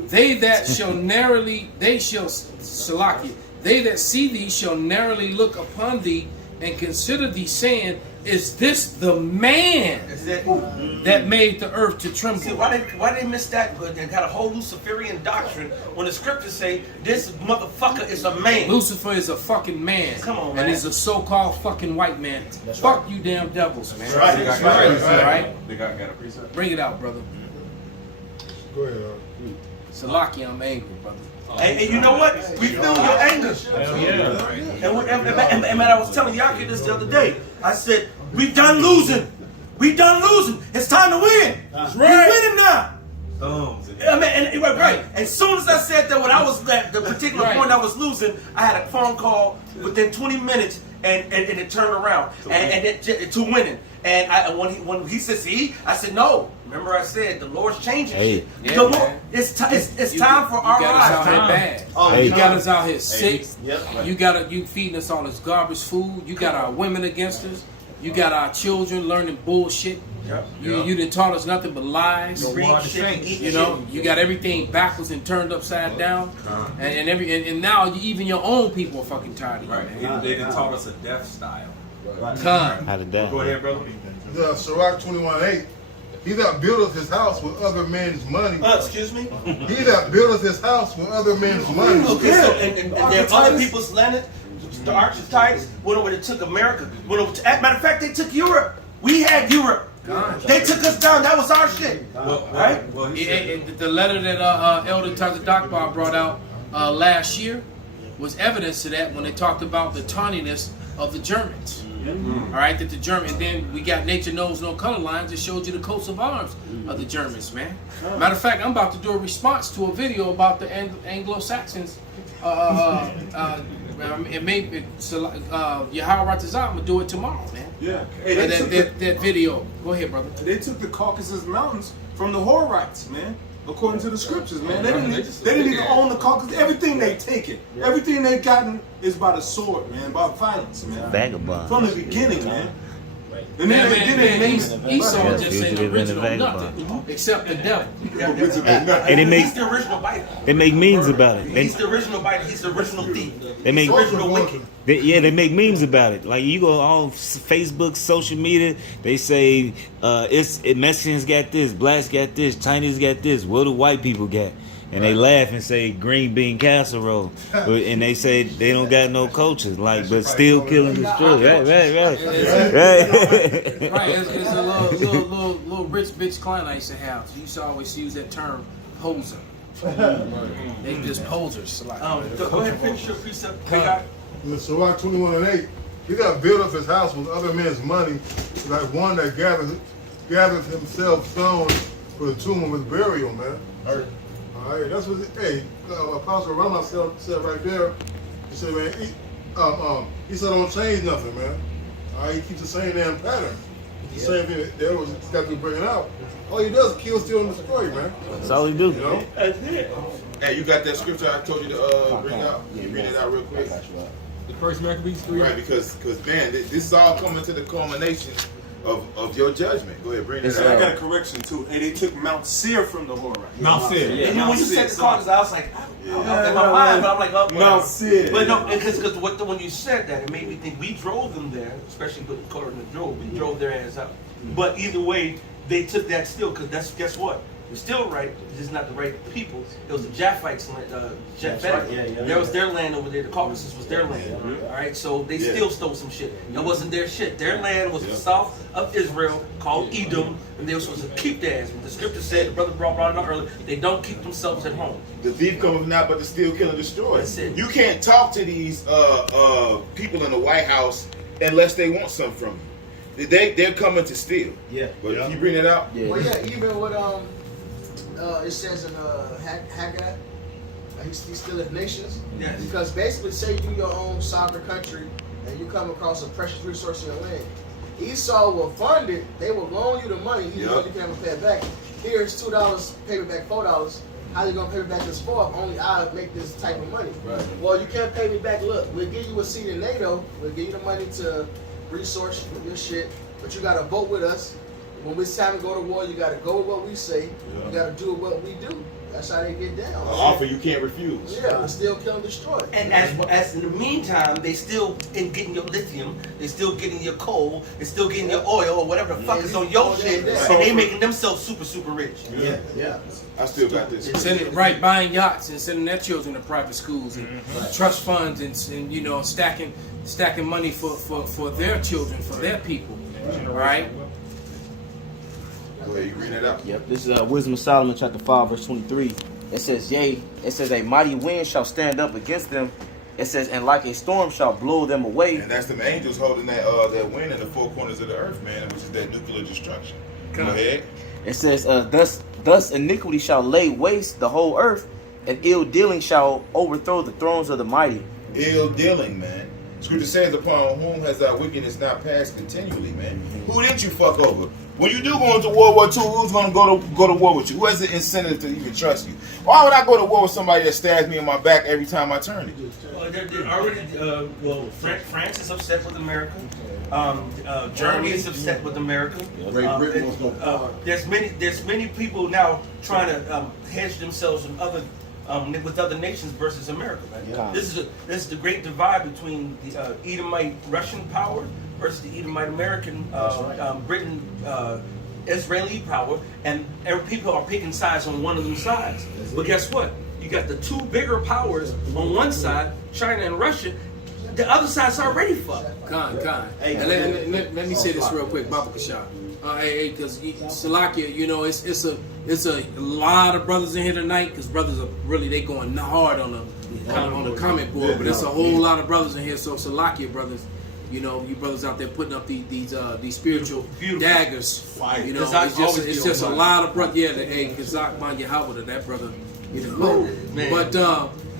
they that shall narrowly, they shall, Salaki, they that see thee shall narrowly look upon thee and consider thee, saying, is this the man That's it. that made the earth to tremble? See, why they miss that? But they got a whole Luciferian doctrine when the scriptures say this motherfucker is a man. Lucifer is a fucking man. Come on, And man. he's a so-called fucking white man. Fuck you damn devils, man. right. That's That's right. All right? They got a preset. Bring it out, brother. Go ahead. Salaki, I'm angry, brother. And you know what? We feel your anger. And man, I was telling Yaki this the other day. I said, we done losing. We done losing. It's time to win. We winning now. I mean, and, right. As soon as I said that, when I was at the particular point I was losing, I had a phone call within 20 minutes, and it turned around and it, to winning. And when he said, "See," I said, "No." Remember, I said the Lord's changing shit. Yeah, The Lord, man. it's time for our You got us out here lives. bad. Oh, You yeah. got us out here sick. Yep. You feeding us all this garbage food. You got our women against us. You got our children learning bullshit. You done taught us nothing but lies. Read shit, eat You know, shit. you got everything backwards and turned upside down, and now even your own people are fucking tired of you, man. They done taught us a death style. Con. How did that? Go ahead, brother. The Sirach 21:8. He that buildeth his house with other men's money. Excuse me? He that buildeth his house with other men's money. Okay, so, and there are other people's land. The Archetypes went over, they took America. Went over matter of fact, they took Europe. We had Europe. They took us down. That was our shit. Right? Well, he said The letter that Elder Taza Dakbar brought out last year was evidence to that when they talked about the tawniness of the Germans. All right, that the German. Then we got Nature Knows No Color Lines that showed you the coats of arms of the Germans, man. Matter of fact, I'm about to do a response to a video about the Anglo-Saxons. It may Yahweh Ratazah. I'm gonna do it tomorrow, man. Yeah. Hey, That video. Go ahead, brother. They took the Caucasus Mountains from the Horites, man. According to the scriptures, man. They didn't even own the Caucasus. Everything they taken. Everything they gotten is by the sword, man. By violence, man. Vagabond. From the beginning, man. And Man, then Esau Yeah, just ain't fugitive and a original vagabond. nothing except the devil. And He's the original Bible. they make memes about it. He's the original Bible. He's the original thief. They make He's the original wicked. they make memes about it. Like you go on Facebook, social media, they say Mexicans got this, blacks got this, Chinese got this. What do white people got? and they laugh and say green bean casserole, and they say they don't got no coaches, like, but still killing the struggle. Right. Right, it's a little rich bitch client I used to have. She used to always use that term, poser. They just posers. Like, Go ahead and finish your precept. Big guy. Sirach 21:8. He that built up his house with other men's money, like one that gathers himself stones for the tomb of his burial, man. All right, that's what. Apostle Rama said right there. He said, man, he said, don't change nothing, man. All right, he keeps the same damn pattern. The same thing that was got to bring it out. All he does is kill, steal, and destroy, man. That's all he do. You know? That's it. Hey, you got that scripture I told you to bring out? Can you read it out real quick? The first Maccabees 3. Right, because man, this is all coming to the culmination of your judgment. Go ahead, bring it I out. got a correction too. And they took Mount Seir from the Horah. Mount Seir. And then when you said the causes, I was like, in my mind, but I'm like, oh, Mount Seir. But no, because when you said that, it made me think we drove them there, especially with the color in the drove. We drove their ass out. But either way, they took that still, because guess what? We're still right, it's just not the right people. It was the Japhites, Japhet. There was their land over there. The Caucasus was their land. All right, so they still stole some shit. It wasn't their shit. Their land was the south of Israel, called Edom, and they were supposed to keep their ass. But the scripture said, the brother brought it up earlier, they don't keep themselves at home. The thief cometh not but to steal, kill, and destroy. That's it. You can't talk to these people in the White House unless they want something from you. They're coming to steal. Yeah. But if you bring it out, Well, yeah, even with it says in Haggai, he's still in nations. Yes. Because basically, say you your own sovereign country and you come across a precious resource in your land. Esau will fund it. They will loan you the money. You know you can't pay it back. Here's $2, pay me back $4. How you gonna pay me back this $4? Only I make this type of money. Right. Well, you can't pay me back. Look, we'll give you a seat in NATO. We'll give you the money to resource your shit, but you gotta vote with us. When it's time to go to war, you gotta go with what we say. You gotta do what we do. That's how they get down. an offer you can't refuse. Yeah, still kill and destroy. And as in the meantime, they still in getting your lithium, they still getting your coal, they still getting your oil or whatever the fuck is on your shit, and they making themselves super rich. Yeah. I still got this. Right, buying yachts and sending their children to private schools and trust funds and you know stacking money for their children, for their people. All right. Go ahead, you read it out. Yep, this is Wisdom of Solomon chapter 5 verse 23. It says, yea, it says a mighty wind shall stand up against them. It says, and like a storm shall blow them away. And that's them angels holding that wind in the four corners of the earth, man, which is that nuclear destruction. Go ahead. It says, thus iniquity shall lay waste the whole earth, and ill dealing shall overthrow the thrones of the mighty. Ill dealing, man. Scripture says, upon whom has thy wickedness not passed continually, man? Who didn't you fuck over? When you do go into World War II, who's going to go to war with you? Who has the incentive to even trust you? Why would I go to war with somebody that stabs me in my back every time I turn it? They're already, France is upset with America. Germany is upset with America. There's many people now trying to hedge themselves with other nations versus America. Right? This is the great divide between the Edomite Russian power versus the Edomite American Britain Israeli power, and people are picking sides on one of them sides. But guess what? You got the two bigger powers on one side, China and Russia. The other side's already fucked. Hey, let me say this real quick, Baba Kasha. Because Salakia, you know, it's a lot of brothers in here tonight. Because brothers are really they going hard on the comment board, but it's a whole lot of brothers in here. So Salakia brothers, you know, you brothers out there putting up these spiritual daggers. You know, it's just a lot of brothers. Yeah, Kazak Man Yahweh, that brother. You know, but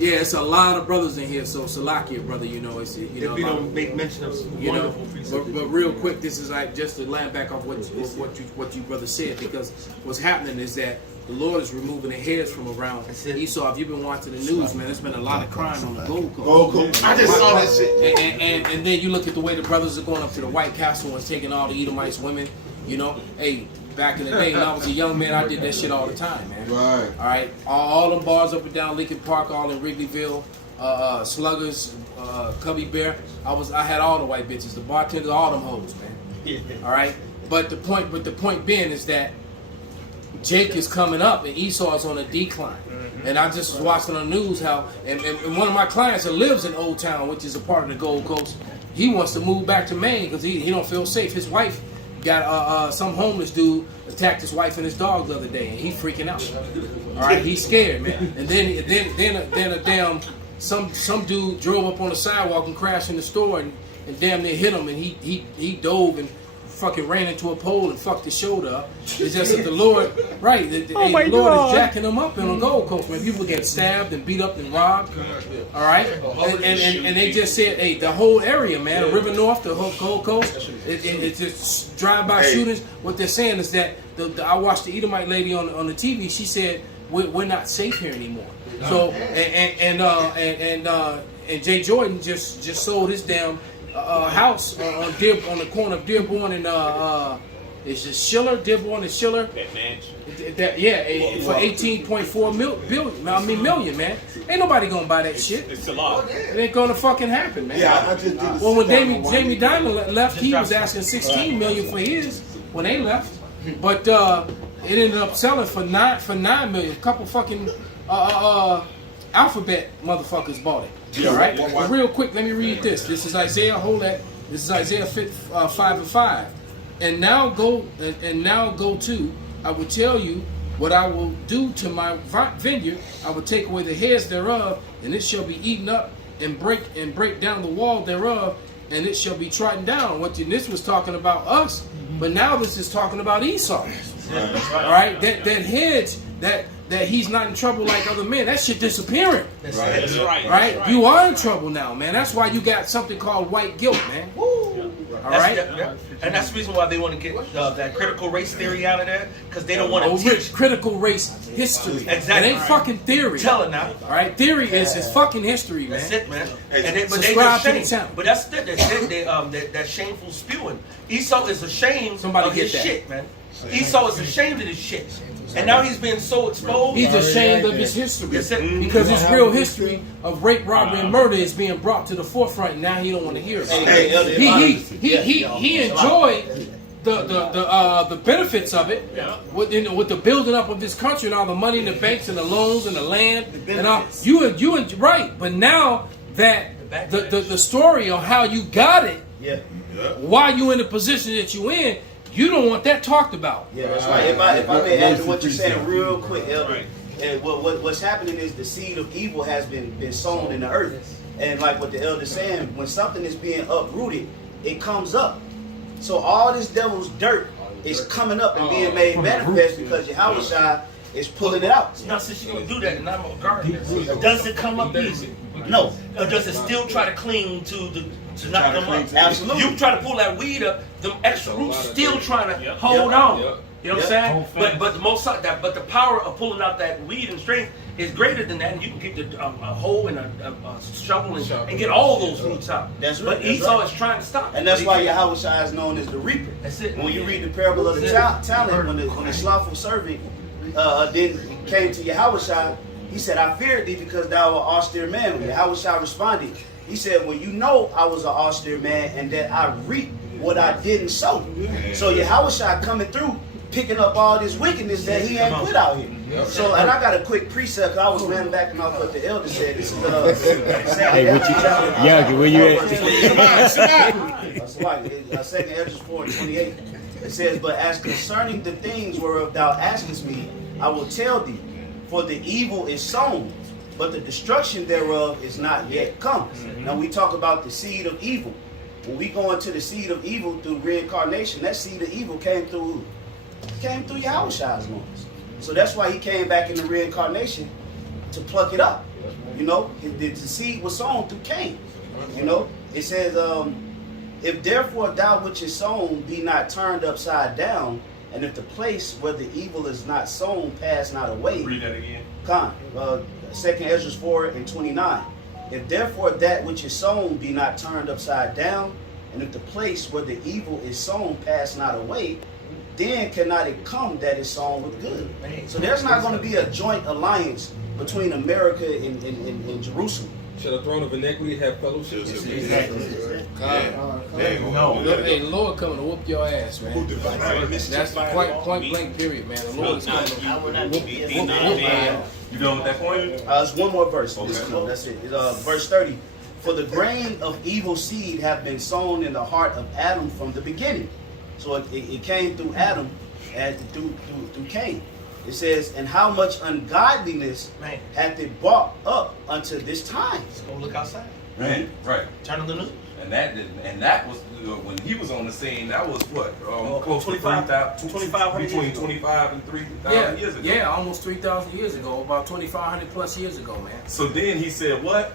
yeah, it's a lot of brothers in here. So Salakia, brother, you know, it's you know. If we don't make mention of some wonderful precepts. But real quick, this is like just to land back off what you brother said, because what's happening is that the Lord is removing the heads from around Esau. If you've been watching the news, man, there's been a lot of crime on the Gold Coast. I just saw that shit. And then you look at the way the brothers are going up to the White Castle and taking all the Edomites women. You know, hey, back in the day when I was a young man, I did that shit all the time, man. Right. All right. All them bars up and down Lincoln Park, all in Wrigleyville, Sluggers, Cubby Bear. I had all the white bitches, the bartenders, all them hoes, man. All right. But the point being is that Jake is coming up and Esau is on a decline. And I just was watching on the news how, and one of my clients that lives in Old Town, which is a part of the Gold Coast, he wants to move back to Maine because he don't feel safe. His wife got some homeless dude attacked his wife and his dog the other day, and he's freaking out. All right, he's scared, man. And then a damn some dude drove up on the sidewalk and crashed in the store and damn near hit him, and he dove and fucking ran into a pole and fucked his shoulder up. It's just that the Lord, right? The Lord is jacking them up on the Gold Coast, man. People get stabbed and beat up and robbed. All right, and they just said, hey, the whole area, man, the River North, the whole Gold Coast, it's just drive-by shootings. What they're saying is that I watched the Edomite lady on the TV. She said we're not safe here anymore. So and Jay Jordan just sold his damn house on the corner of Dearborn and it's just Schiller, Dearborn and Schiller. That mansion. For 18.4 million, man. Ain't nobody gonna buy that shit. It's a lot. It ain't gonna fucking happen, man. Yeah, I just did the Well, when Jamie Dimon left, he was asking 16 million for his when they left, but it ended up selling for 9 million. A couple fucking Alphabet motherfuckers bought it. All right. Well, real quick, let me read this. This is Isaiah. Hold that. This is Isaiah 5:5. And now go to. I will tell you what I will do to my vineyard. I will take away the heads thereof, and it shall be eaten up, and break down the wall thereof, and it shall be trodden down. This was talking about us, but now this is talking about Esau. All right. That hedge that he's not in trouble like other men. That shit disappearing. That's right. Right? You are in trouble now, man. That's why you got something called white guilt, man. All right? And that's the reason why they want to get that critical race theory out of there, because they don't want to teach critical race history. Exactly. It ain't fucking theory. Tell it now. All right? Theory is fucking history, man. That's it, man. But they just shame. But that's that shameful spewing. Esau is ashamed of his shit, man. Esau is ashamed of his shit. And now he's been so exposed. He's ashamed of his history. Because his real history of rape, robbery, and murder is being brought to the forefront, and now he don't want to hear it. He enjoyed the benefits of it with the building up of this country and all the money in the banks and the loans and the land and all. You right, but now that the story on how you got it, why you in the position that you in, you don't want that talked about. Yeah, that's right. If I may add to what you're saying real quick, Elder, and what's happening is the seed of evil has been sown in the earth. And like what the Elder's saying, when something is being uprooted, it comes up. So all this devil's dirt is coming up and being made manifest because Yahushua is pulling it out. Now, since you don't do that, and I'm a gardener, does it come up easy? No. Or does it still try to cling to not come up? Absolutely. You try to pull that weed up, them extra roots still trying to hold on. You know what I'm saying? But the power of pulling out that weed and strength is greater than that, and you can get a hoe and a shovel and get all those roots out. That's right. But Esau is trying to stop. And that's why Yahushua is known as the reaper. That's it. When you read the parable of the talent, when the slothful servant then came to Yahushua, he said, I feared thee because thou art an austere man. When Yahushua responded, he said, well, you know I was an austere man and that I reaped what I didn't sow. So Yahushua coming through, picking up all this wickedness that he ain't put out here. So, and I got a quick precept, because I was running back off what the Elder said. This is hey, what you, yeah, where you at? Second Ezra 4:28. It says, but as concerning the things whereof thou askest me, I will tell thee, for the evil is sown, but the destruction thereof is not yet come. Now we talk about the seed of evil. When we go into the seed of evil through reincarnation, that seed of evil came through Yahushua's loins. So that's why he came back in the reincarnation to pluck it up. You know, the seed was sown through Cain. You know, it says, if therefore thou which is sown be not turned upside down, and if the place where the evil is not sown pass not away. Read that again. 2 Ezra 4:29. If therefore that which is sown be not turned upside down, and if the place where the evil is sown pass not away, then cannot it come that is sown with good. So there's not going to be a joint alliance between America and Jerusalem. Shall a throne of iniquity have fellowship? Hey, the Lord coming to whoop your ass, man. That's point blank period, man. The Lord is coming to whoop my ass. You done with that point? There's one more verse. That's it. Verse 30. For the grain of evil seed have been sown in the heart of Adam from the beginning. So it came through Adam and through Cain. It says, and how much ungodliness hath it brought up unto this time. Let's go look outside. Right. Turn on the news. And that was when he was on the scene. That was what close to 2,500 between 25 and 3,000 years ago. Yeah, almost 3,000 years ago, about 2,500 plus years ago, man. So then he said, what?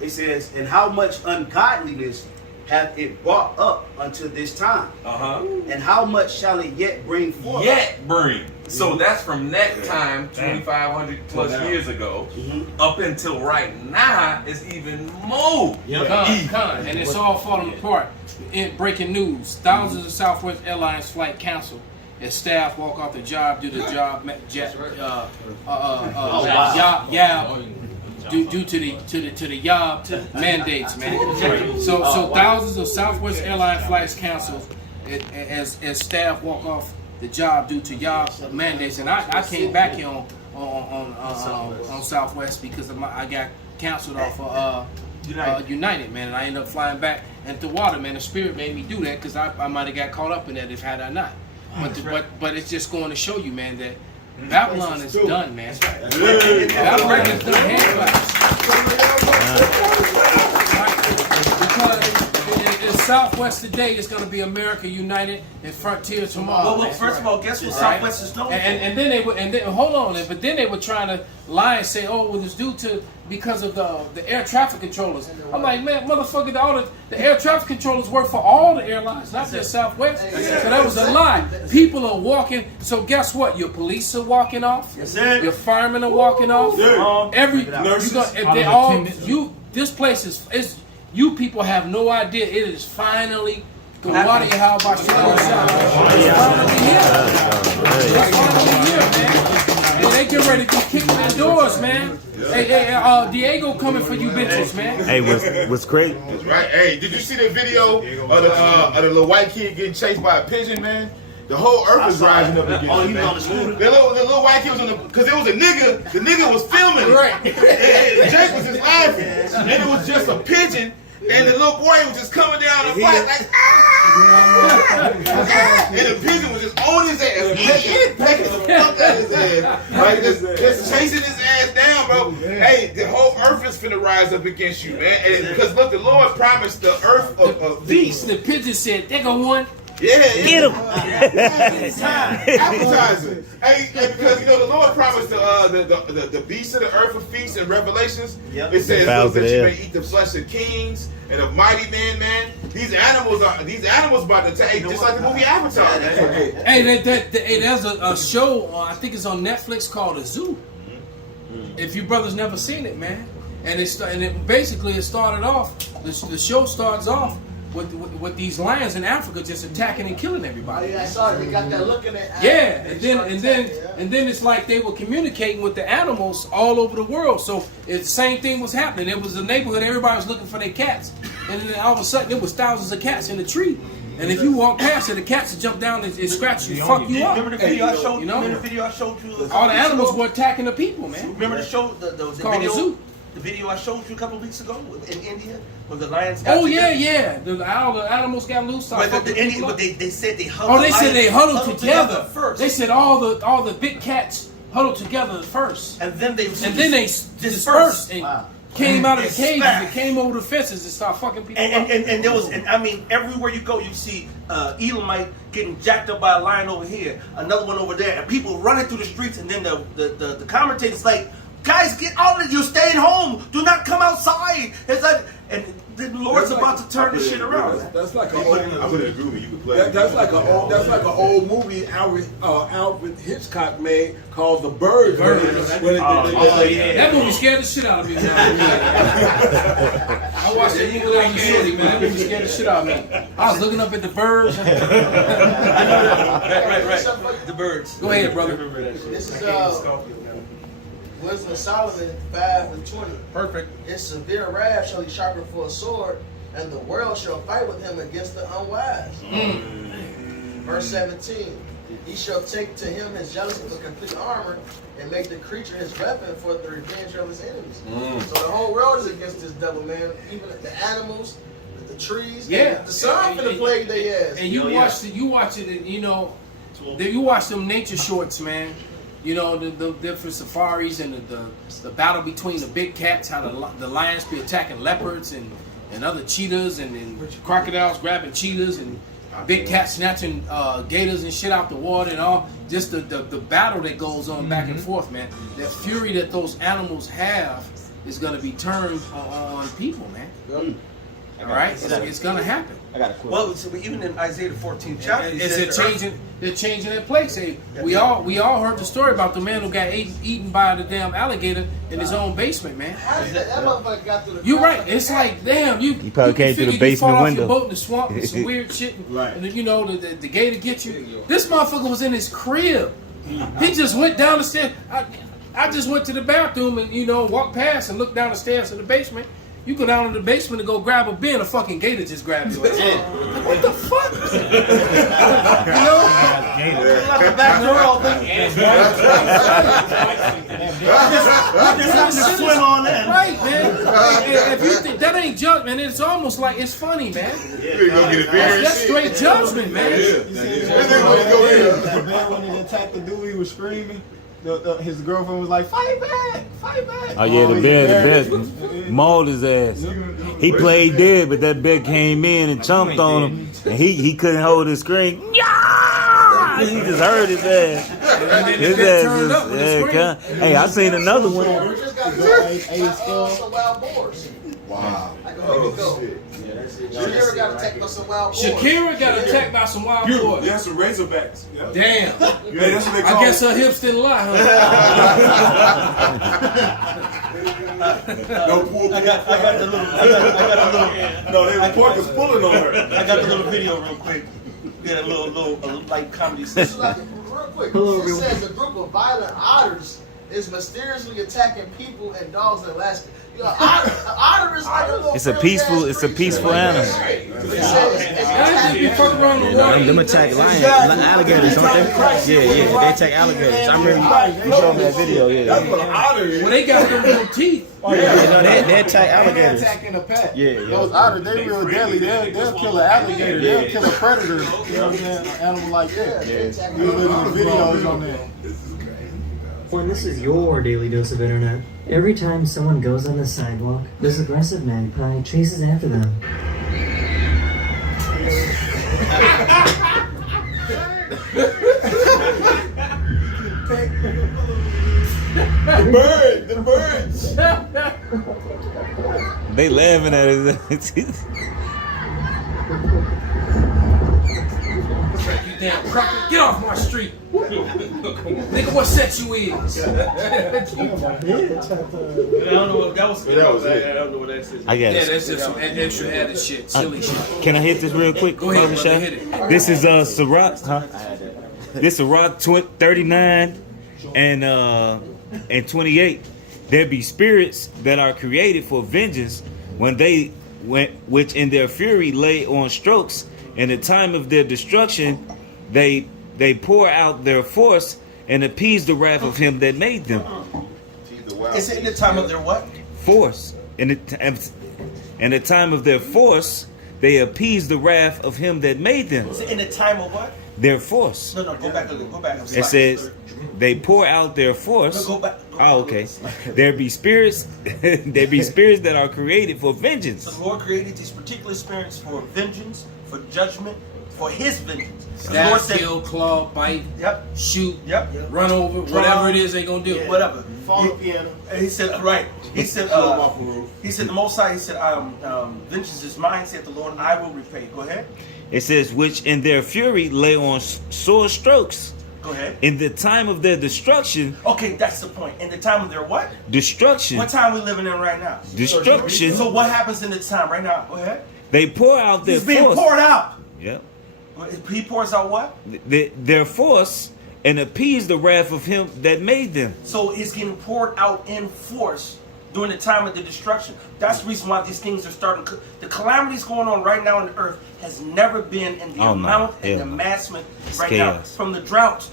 It says, and how much ungodliness hath it brought up unto this time. And how much shall it yet bring forth? Yet bring. So that's from that time, 2,500 plus years ago, up until right now is even more. And it's all falling apart. In breaking news: thousands of Southwest Airlines flight canceled as staff walk off the job due to due to the YAB mandates, man. So thousands of Southwest Airlines flights canceled as staff walk off the job due to YAB mandates. And I came back here on Southwest because I got canceled off of United, man. And I ended up flying back into water, man. The Spirit made me do that because I might have got caught up in that had I not. But it's just going to show you, man, that Babylon is done, man. Babylon is done. Because in Southwest today, it's going to be America United and Frontier tomorrow. Well, first of all, guess what Southwest is known for? And then they would, hold on, but then they were trying to lie and say, oh, well, it's due to because of the air traffic controllers. I'm like, man, motherfucker, the air traffic controllers work for all the airlines, not just Southwest. So that was a lie. People are walking. So guess what? Your police are walking off. Your firemen are walking off. This place is. You people have no idea. It is finally the water how about It's finally here. It's finally here, man. And they get ready to kick the doors, man. Hey, Diego coming for you bitches, man. Hey, what's great? That's right. Hey, did you see the video of the little white kid getting chased by a pigeon, man? The whole earth is rising up against him. Oh, he was on the scooter? The little white kid was on because it was a nigga. The nigga was filming. Right. And Jake was just laughing. And it was just a pigeon. And the little boy was just coming down the fight like, ah! And the pigeon was just on his ass, pecking the fuck out of his ass. Like, just chasing his ass down, bro. Hey, the whole earth is finna rise up against you, man. And because look, the Lord promised the earth of beast. The pigeon said, "There go one." Yeah, get him. Appetizer. Hey, because the Lord promised the beasts of the earth of feasts in Revelations. It says that you may eat the flesh of kings and of mighty men, man. These animals about to take just like the movie Avatar. Hey, there's a show I think it's on Netflix called The Zoo. If you brothers never seen it, man, and it basically started off. The show starts off with these lions in Africa just attacking and killing everybody. I saw it. They got that looking at. Yeah, and then it's like they were communicating with the animals all over the world. So the same thing was happening. It was a neighborhood. Everybody was looking for their cats, and then all of a sudden there was thousands of cats in the tree. And if you walk past it, the cats would jump down and scratch you, fuck you up. Remember the video I showed you? Remember the video I showed you? All the animals were attacking the people, man. Remember the show? The video. Zoo. The video I showed you a couple of weeks ago in India, where the lions got together. All the animals got loose. But they said they huddled. Oh, they said they huddled together first. They said all the big cats huddled together first, and then they dispersed and came out of the cages and came over the fences and started fucking people up. And there was, I mean, everywhere you go, you see Elamite getting jacked up by a lion over here, another one over there, and people running through the streets, and then the commentators like, guys, get out of it. You stayed home. Do not come outside. It's like, and the Lord's about to turn this shit around. That's like a I would agree with you. Could play. That's like an old movie Alfred Hitchcock made called The Birds. That movie scared the shit out of me. I watched that movie when I was shorty, man. That movie scared the shit out of me. I was looking up at the birds. Right. The birds. Go ahead, brother. This is Wisdom of Solomon 5:20. Perfect. His severe wrath shall he sharpen for a sword, and the world shall fight with him against the unwise. Verse 17. He shall take to him his jealousy for complete armor, and make the creature his weapon for the revenge of his enemies. So the whole world is against this devil, man. Even the animals, the trees, Yeah. the sun for the plague they ass. And you watch it, and you know, you watch them nature shorts, man. You know, the different safaris and the battle between the big cats, how the lions be attacking leopards and other cheetahs, and crocodiles grabbing cheetahs, and big cats snatching gators and shit out the water, and all. Just the battle that goes on back and forth, man. That fury that those animals have is going to be turned on people, man. All right? It's going to happen. I got a quote. Well, so even in Isaiah the 14th chapter, he Is says it the earth- changing? They're changing their place. Hey, we all heard the story about the man who got eaten by the damn alligator in his own basement, man. How did that motherfucker got through the You're cracks right. of the It's cat? like, damn, you probably came through the basement you fall off window. your boat in the swamp and some weird shit, and then, you know the gator gets you. This motherfucker was in his crib. He just went down the stairs. I just went to the bathroom and walked past and looked down the stairs to the basement. You go down to the basement and go grab a bin, a fucking gator just grabbed you. What the fuck? Left the back door open. Just swim on that. Right, man. Hey, if you think that ain't judgment, man, it's almost like it's funny, man. That's straight judgment, man. That man when he attacked the dude, he was screaming. His girlfriend was like, "Fight back, fight back!" Oh yeah, the bear mauled his ass. He played dead, but that bear came in and chomped on him, and he couldn't hold his scream. Yeah, he just heard his ass. His ass is, hey, I seen another one. We just got some wild boars. Wow. Shakira got attacked by some wild boars. Shakira got attacked by some wild boys. Yeah, some Razorbacks. Yeah. Damn. Yeah, that's what they call I guess it. her hips didn't lie, huh? No pool. I got the little. I got a little. No, they pork was pulling on her. I got the little video real quick. We had a little light comedy This session. is like, real quick, it says a group of violent otters is mysteriously attacking people and dogs in Alaska. You know, otter is like a little It's a peaceful animal. Them attack lions, alligators, don't they? Yeah, they attack alligators. I remember you showed me that video. Yeah, That's what an otter is. Well, they got them little teeth. no, they attack alligators. Attacking a pet. Yeah. Those otters, they real deadly. They'll kill an alligator. They'll kill a predator. You know what I'm saying? An animal like that. You look at the videos on there. When this is your daily dose of internet, every time someone goes on the sidewalk, this aggressive magpie chases after them. The birds. They laughing at his ass. You damn cracker, get off my street. Nigga, what set you is? I don't know what that was. I don't know what that is. I got Yeah, it. that's just some extra added shit, silly shit. Can I hit this real quick? Go ahead, Barber brother, Shop? hit it. This is Sirach, huh? This Sirach 39 and 28. There be spirits that are created for vengeance which in their fury lay on strokes. In the time of their destruction, they pour out their force and appease the wrath of him that made them. Is it in the time of their what? Force. In the time of their force, they appease the wrath of him that made them. Is it in the time of what? Their force. No, go back a little. Go back. It says they pour out their force. Go back. Oh, okay. There be spirits. There be spirits that are created for vengeance. So the Lord created these particular spirits for vengeance, for judgment, for His vengeance. The Lord Stab, kill, claw, bite, shoot, run over, whatever it is they gonna do. Whatever. Fall the piano. And he said, right. He said, the Most High. He said, vengeance is mine. Said the Lord, I will repay. Go ahead. It says, which in their fury lay on sore strokes. Go ahead. In the time of their destruction. Okay, that's the point. In the time of their what? Destruction. What time we living in right now? Destruction. So what happens in the time right now? Go ahead. They pour out their He's being force. poured out. Yep. He pours out what? Their force and appease the wrath of him that made them. So it's getting poured out in force during the time of the destruction. That's the reason why these things are starting. The calamities going on right now on the earth has never been in the amount and the massment right now. From the drought,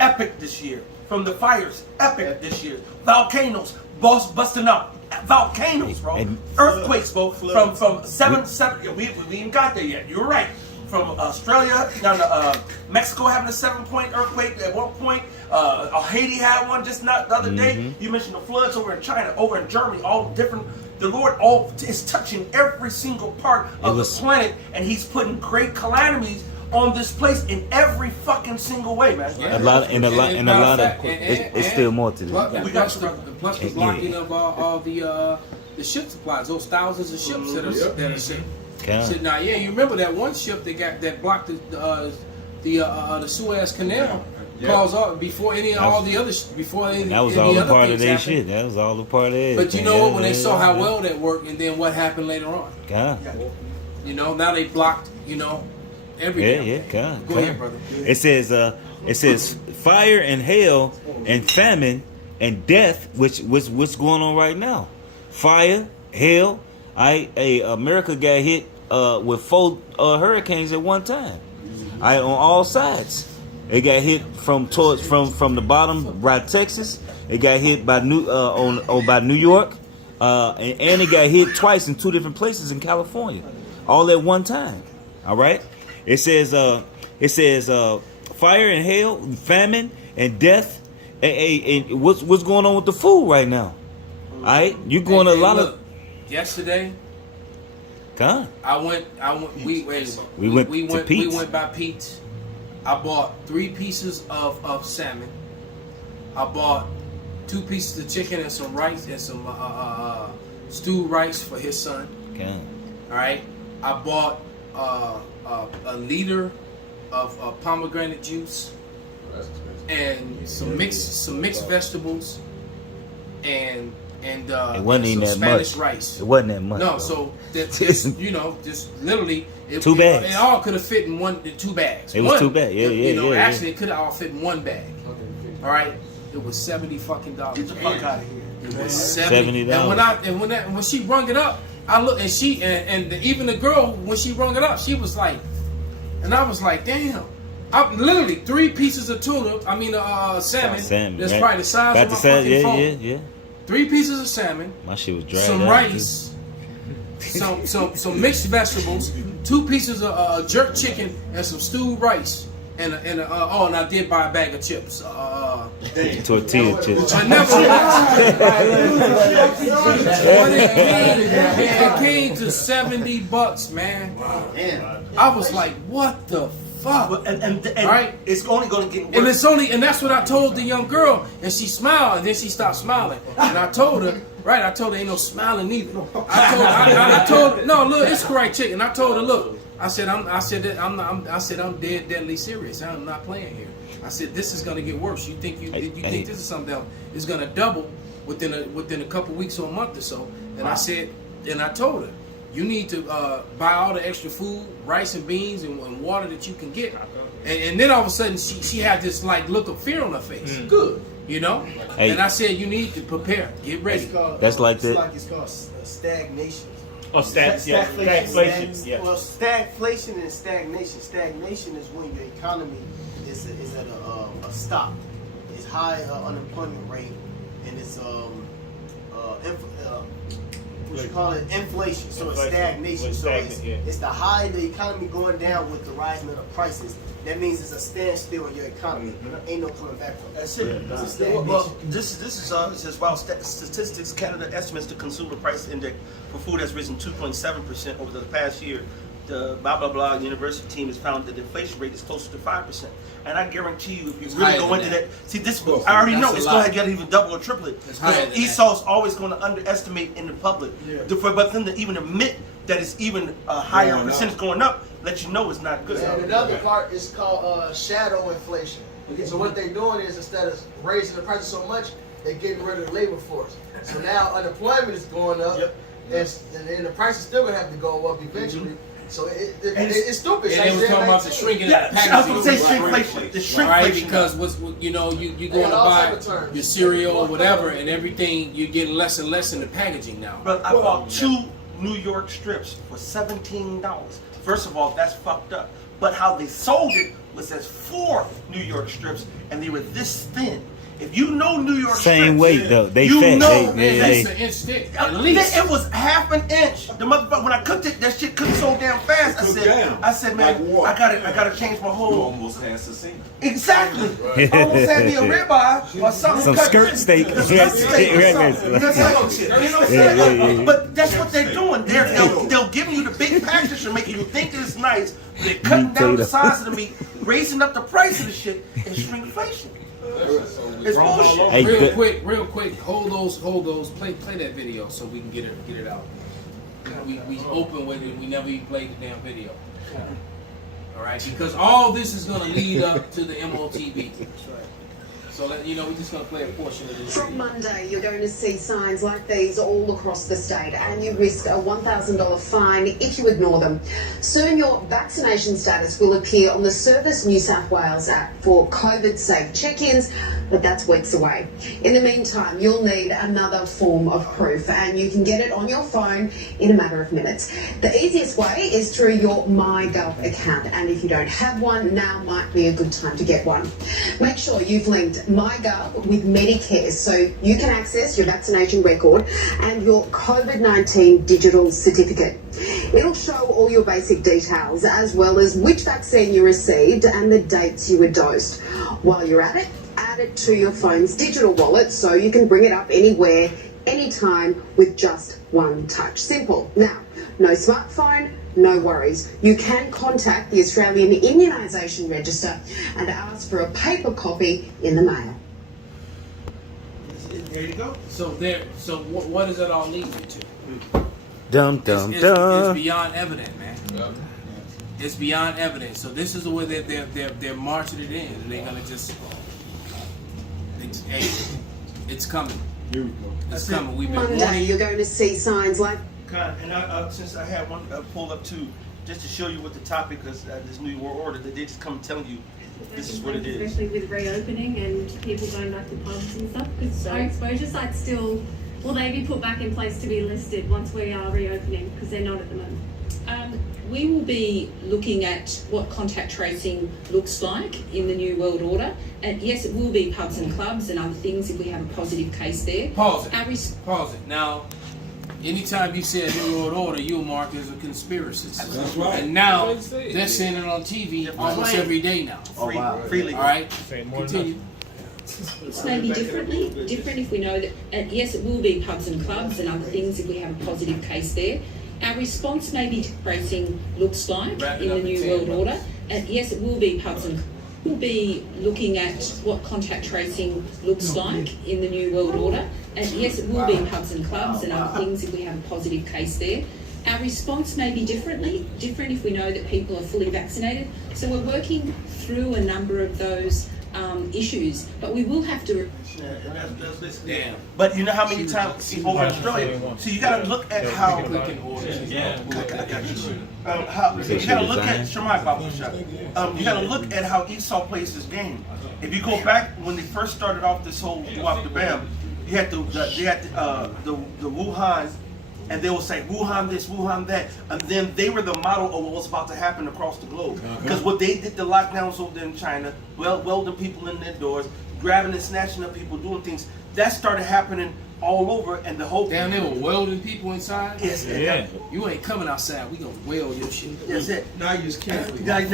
epic this year. From the fires, epic this year. Volcanoes, busting up. Volcanoes, bro. And Earthquakes, bro. From seven. We ain't got there yet. You're right. From Australia down to Mexico having a 7-point earthquake at one point. Haiti had one just not the other day. You mentioned the floods over in China, over in Germany, all different. The Lord is touching every single part of the planet, and He's putting great calamities on this place in every fucking single way, man. A lot of. It's still more to this. Plus the blocking of all the ship supplies, those thousands of ships that are sitting. Now, you remember that one ship that blocked the Suez Canal? Caused before any all the other before any. That was all the part of their shit. That was all the part of it. But you know what? When they saw how well that worked, and then what happened later on? You know, now they blocked. You know. Go ahead, brother. It says fire and hail and famine and death, which what's going on right now. Fire, hail. America got hit with 4 hurricanes at one time. On all sides. It got hit from the bottom by Texas. It got hit by by New York, and it got hit twice in 2 different places in California, all at one time. All right. It says fire and hail, famine and death. And what's going on with the food right now? All right, you going a lot of. Yesterday, God. We went by Pete's. I bought 3 pieces of salmon. I bought 2 pieces of chicken and some rice and some stewed rice for his son. Okay. All right. I bought a liter of pomegranate juice and some mixed vegetables and it wasn't even that Spanish much. rice. It wasn't that much. No, so just literally 2 bags. It all could have fit in 2 bags. It was 2 bags. Yeah. Actually, it could have all fit in 1 bag. All right, it was $70 fucking. Get the fuck out of here. It was $70. And when she rung it up, I looked and she and even the girl when she rung it up, she was like, and I was like, damn. I'm literally 3 pieces of tuna. I mean, salmon. That's probably the size of my fucking phone. Yeah. 3 pieces of salmon. My shit was dry. Some rice. Some mixed vegetables. 2 pieces of jerk chicken and some stewed rice. And I did buy a bag of chips. Tortilla chips. I never. It came to $70, man. I was like, what the fuck? And right? It's only going to get worse. And that's what I told the young girl, and she smiled, and then she stopped smiling. And I told her, ain't no smiling either. I told her, no, look, it's correct chicken. I told her, look, I said I'm deadly serious. I'm not playing here. I said this is gonna get worse. You think this is something that is gonna double within a couple weeks or a month or so? And I said, and I told her, you need to buy all the extra food, rice and beans and water that you can get. And then all of a sudden she had this like look of fear on her face. Good, you know. Hey. And I said you need to prepare, get ready. It's called stagnation. Oh, stagflation. Yeah. Well, stagflation and stagnation. Stagnation is when your economy is at a stop. It's high unemployment rate, and it's what you call it, inflation. So it's stagnation. So it's the high of the economy going down with the rising of the prices. That means it's a standstill in your economy. Ain't no coming back from it. That's it. Well, this is while statistics Canada estimates the consumer price index for food has risen 2.7% over the past year. The blah blah blah university team has found that the inflation rate is closer to 5%. And I guarantee you, if you really go into that, see this, I already know it's going to get even double or triple it. Because Esau's always going to underestimate in the public. Yeah. But then to even admit that it's even a higher percentage going up, let you know it's not good. And another part is called shadow inflation. So what they're doing is instead of raising the prices so much, they're getting rid of the labor force. So now unemployment is going up, and then the price is still going to have to go up eventually. So it's stupid. And they were talking about the shrinking of the packaging. I was going to say shrinkflation. The shrinkflation. Right, because you going to buy your cereal or whatever, and everything you're getting less and less in the packaging now. But I bought 2 New York strips for $17. First of all, that's fucked up. But how they sold it was as 4 New York strips, and they were this thin. If you know New York Same strips, weight though. They you fat. know It's an inch thick, at least. It was half an inch. The motherfucker, when I cooked it, that shit cooked so damn fast. I said, man, I gotta change my whole. You almost had Cecina. Exactly. Almost had me a ribeye or something. Some skirt steak. Some skirt steak or something. You know what I'm saying? But that's what they're doing. They'll give you the big package and making you think it's nice. They're cutting down the size of the meat, raising up the price of the shit, and shrinkflation. It's bullshit. Hey, real quick, hold those. Play that video so we can get it out. We open with it. We never even played the damn video. All right, because all this is gonna lead up to the MOTB. So we're just gonna play a portion of this. From Monday, you're going to see signs like these all across the state, and you risk a $1,000 fine if you ignore them. Soon, your vaccination status will appear on the Service New South Wales app for COVID-safe check-ins, but that's weeks away. In the meantime, you'll need another form of proof, and you can get it on your phone in a matter of minutes. The easiest way is through your MyGov account, and if you don't have one, now might be a good time to get one. Make sure you've linked MyGov with Medicare so you can access your vaccination record and your COVID-19 digital certificate. It'll show all your basic details as well as which vaccine you received and the dates you were dosed. While you're at it, add it to your phone's digital wallet so you can bring it up anywhere, anytime with just one touch. Simple. Now, no smartphone, no worries. You can contact the Australian Immunisation Register and ask for a paper copy in the mail. There you go. So what does that all lead you to? It's It's beyond evident, man. It's beyond evident. So this is the way that they're marching it in, and they're gonna just. It's coming. It's coming. We've been Monday, warning you. you're going to see signs like. And since I had one pulled up too, just to show you what the topic is, this New World Order, that they just come telling you this is what it is. Especially with reopening and people going back to pubs and stuff, because our exposure sites still, will they be put back in place to be listed once we are reopening? Because they're not at the moment. We will be looking at what contact tracing looks like in the New World Order. And yes, it will be pubs and clubs and other things if we have a positive case there. Pause it. Now, anytime you say a New World Order, you'll mark as a conspiracist. That's right. And now they're saying it on TV almost every day now. Freely. All right. Continue. It's maybe different if we know that, yes, it will be pubs and clubs and other things if we have a positive case there. Our response maybe to tracing looks like in the New World Order. And yes, it will be pubs and we'll be looking at what contact tracing looks like in the New World Order. And yes, it will be pubs and clubs and other things if we have a positive case there. Our response may be different if we know that people are fully vaccinated. So we're working through a number of those issues, but we will have to. But you know how many times over in Australia? So you got to look at how. You got to look at Shemai Baba Shah. You got to look at how Esau plays this game. If you go back when they first started off this whole Wap the Bam, you had the Wuhan. And they will say Wuhan this, Wuhan that, and then they were the model of what was about to happen across the globe. Because what they did, the lockdowns over there in China, welding people in their doors, grabbing and snatching up people, doing things, that started happening all over, and the whole damn, they were welding people inside. Yes, yeah. You ain't coming outside. We gonna weld your shit. That's it. Now you just can't. Now you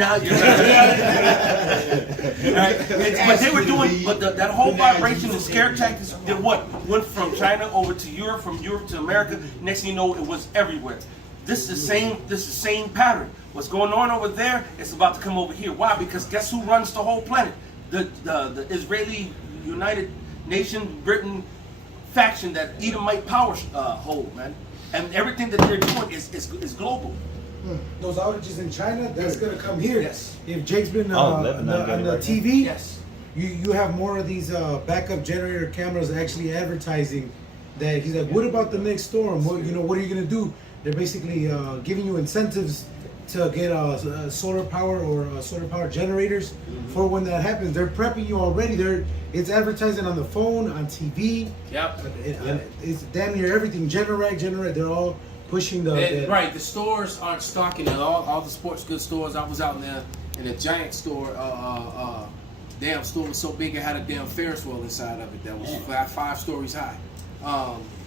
But they were doing, but that whole vibration and scare tactics did what? Went from China over to Europe, from Europe to America. Next thing you know, it was everywhere. This is the same pattern. What's going on over there is about to come over here. Why? Because guess who runs the whole planet? The Israeli United Nations, Britain faction that Edomite power hold, man. And everything that they're doing is global. Those outages in China, that's gonna come here. Yes. If Jake's been on the TV, yes. You have more of these backup generator cameras actually advertising that he's like, what about the next storm? What are you gonna do? They're basically giving you incentives to get solar power or solar power generators for when that happens. They're prepping you already. It's advertising on the phone, on TV. Yep. It's damn near everything. Generate. They're all pushing the right. The stores aren't stocking it. All the sports goods stores. I was out there in a giant store. Damn store was so big it had a damn Ferris wheel inside of it that was 5 stories high.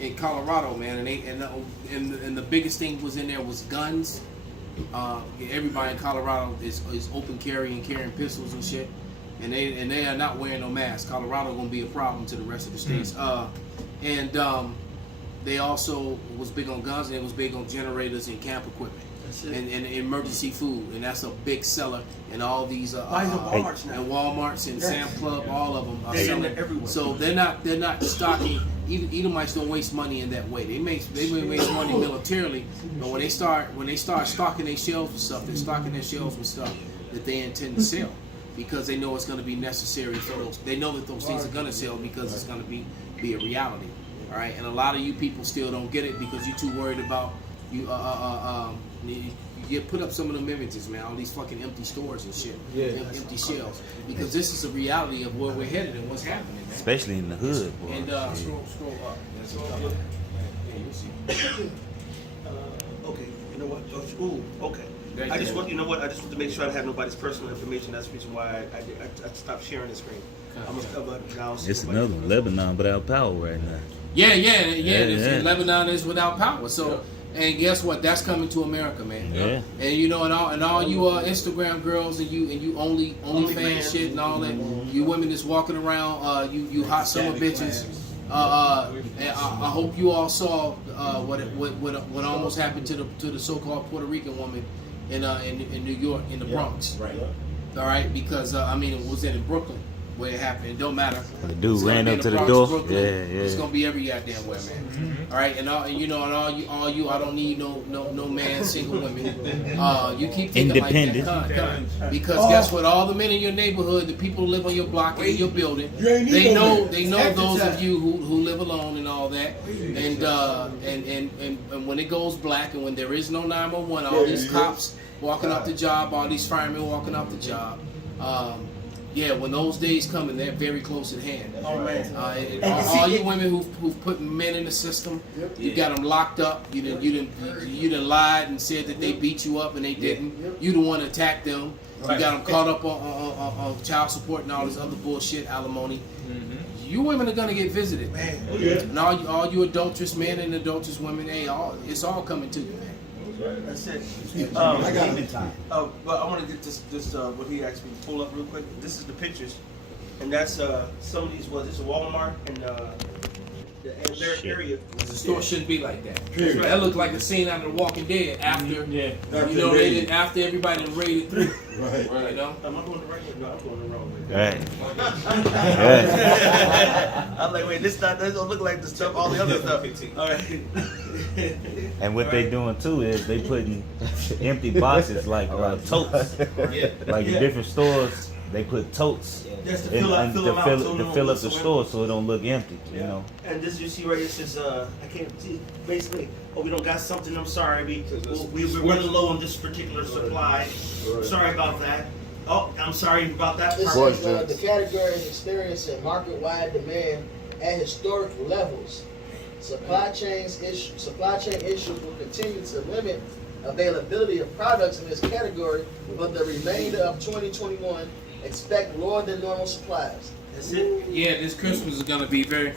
In Colorado, man, and the biggest thing was in there was guns. Everybody in Colorado is open carry and carrying pistols and shit, and they are not wearing no masks. Colorado gonna be a problem to the rest of the states. They also was big on guns, and it was big on generators and camp equipment and emergency food, and that's a big seller. And all these Walmarts and Walmarts and Sam Club, all of them are selling everywhere. So they're not stocking. Even Edomites don't waste money in that way. They waste money militarily, but when they start stocking their shelves with stuff, they're stocking their shelves with stuff that they intend to sell because they know it's going to be necessary for those. They know that those things are going to sell because it's going to be a reality. All right, and a lot of you people still don't get it because you're too worried about you put up some of them images, man. All these fucking empty stores and shit, empty shelves, because this is a reality of where we're headed and what's happening, man. Especially in the hood, boy. And scroll up. Okay, you know what? Okay. I just want to make sure I have nobody's personal information. That's the reason why I stopped sharing the screen. It's another one, Lebanon without power right now. Yeah. Lebanon is without power. So, and guess what? That's coming to America, man. Yeah. And you know, and all you Instagram girls and you OnlyFans shit and all that. You women that's walking around, you hot summer bitches. And I hope you all saw what almost happened to the so-called Puerto Rican woman in New York in the Bronx. Right. All right, because it was in Brooklyn where it happened. It don't matter. The dude ran up to the Bronx, door. Brooklyn. Yeah. It's gonna be every goddamn where, man. All right, and all you, I don't need no man, single women. You keep thinking like that, because guess what? All the men in your neighborhood, the people who live on your block and in your building, they know those of you who live alone and all that. And when it goes black and when there is no 911, all these cops walking off the job, all these firemen walking off the job. When those days come, and they're very close at hand. Oh man! All you women who've put men in the system, you got them locked up. You done lied and said that they beat you up and they didn't. You the one attacked them. You got them caught up on child support and all this other bullshit, alimony. You women are gonna get visited, man. And all you adulterous men and adulterous women, it's all coming to you, man. That's it. I got it in time. Well, I want to get this what he asked me to pull up real quick. This is the pictures, and that's some of these. This is Walmart and the area. The store shouldn't be like that. Right. That looked like a scene out of The Walking Dead after after everybody done raided through. Right. You know? Am I going the right way? No, I'm going the wrong way. Right. I'm like, wait, this don't look like the stuff, all the other stuff. All right. And what they doing too is they putting empty boxes like totes. Like in different stores, they put totes Just to fill up the store so it don't look empty. You know. And this you see right here says I can't see basically. Oh, we don't got something. I'm sorry. We're running low on this particular supply. Sorry about that. Oh, I'm sorry about that. This is, the category is experiencing market-wide demand at historic levels. Supply chain issues will continue to limit availability of products in this category, but the remainder of 2021 expect lower than normal supplies. That's it. Yeah, this Christmas is gonna be a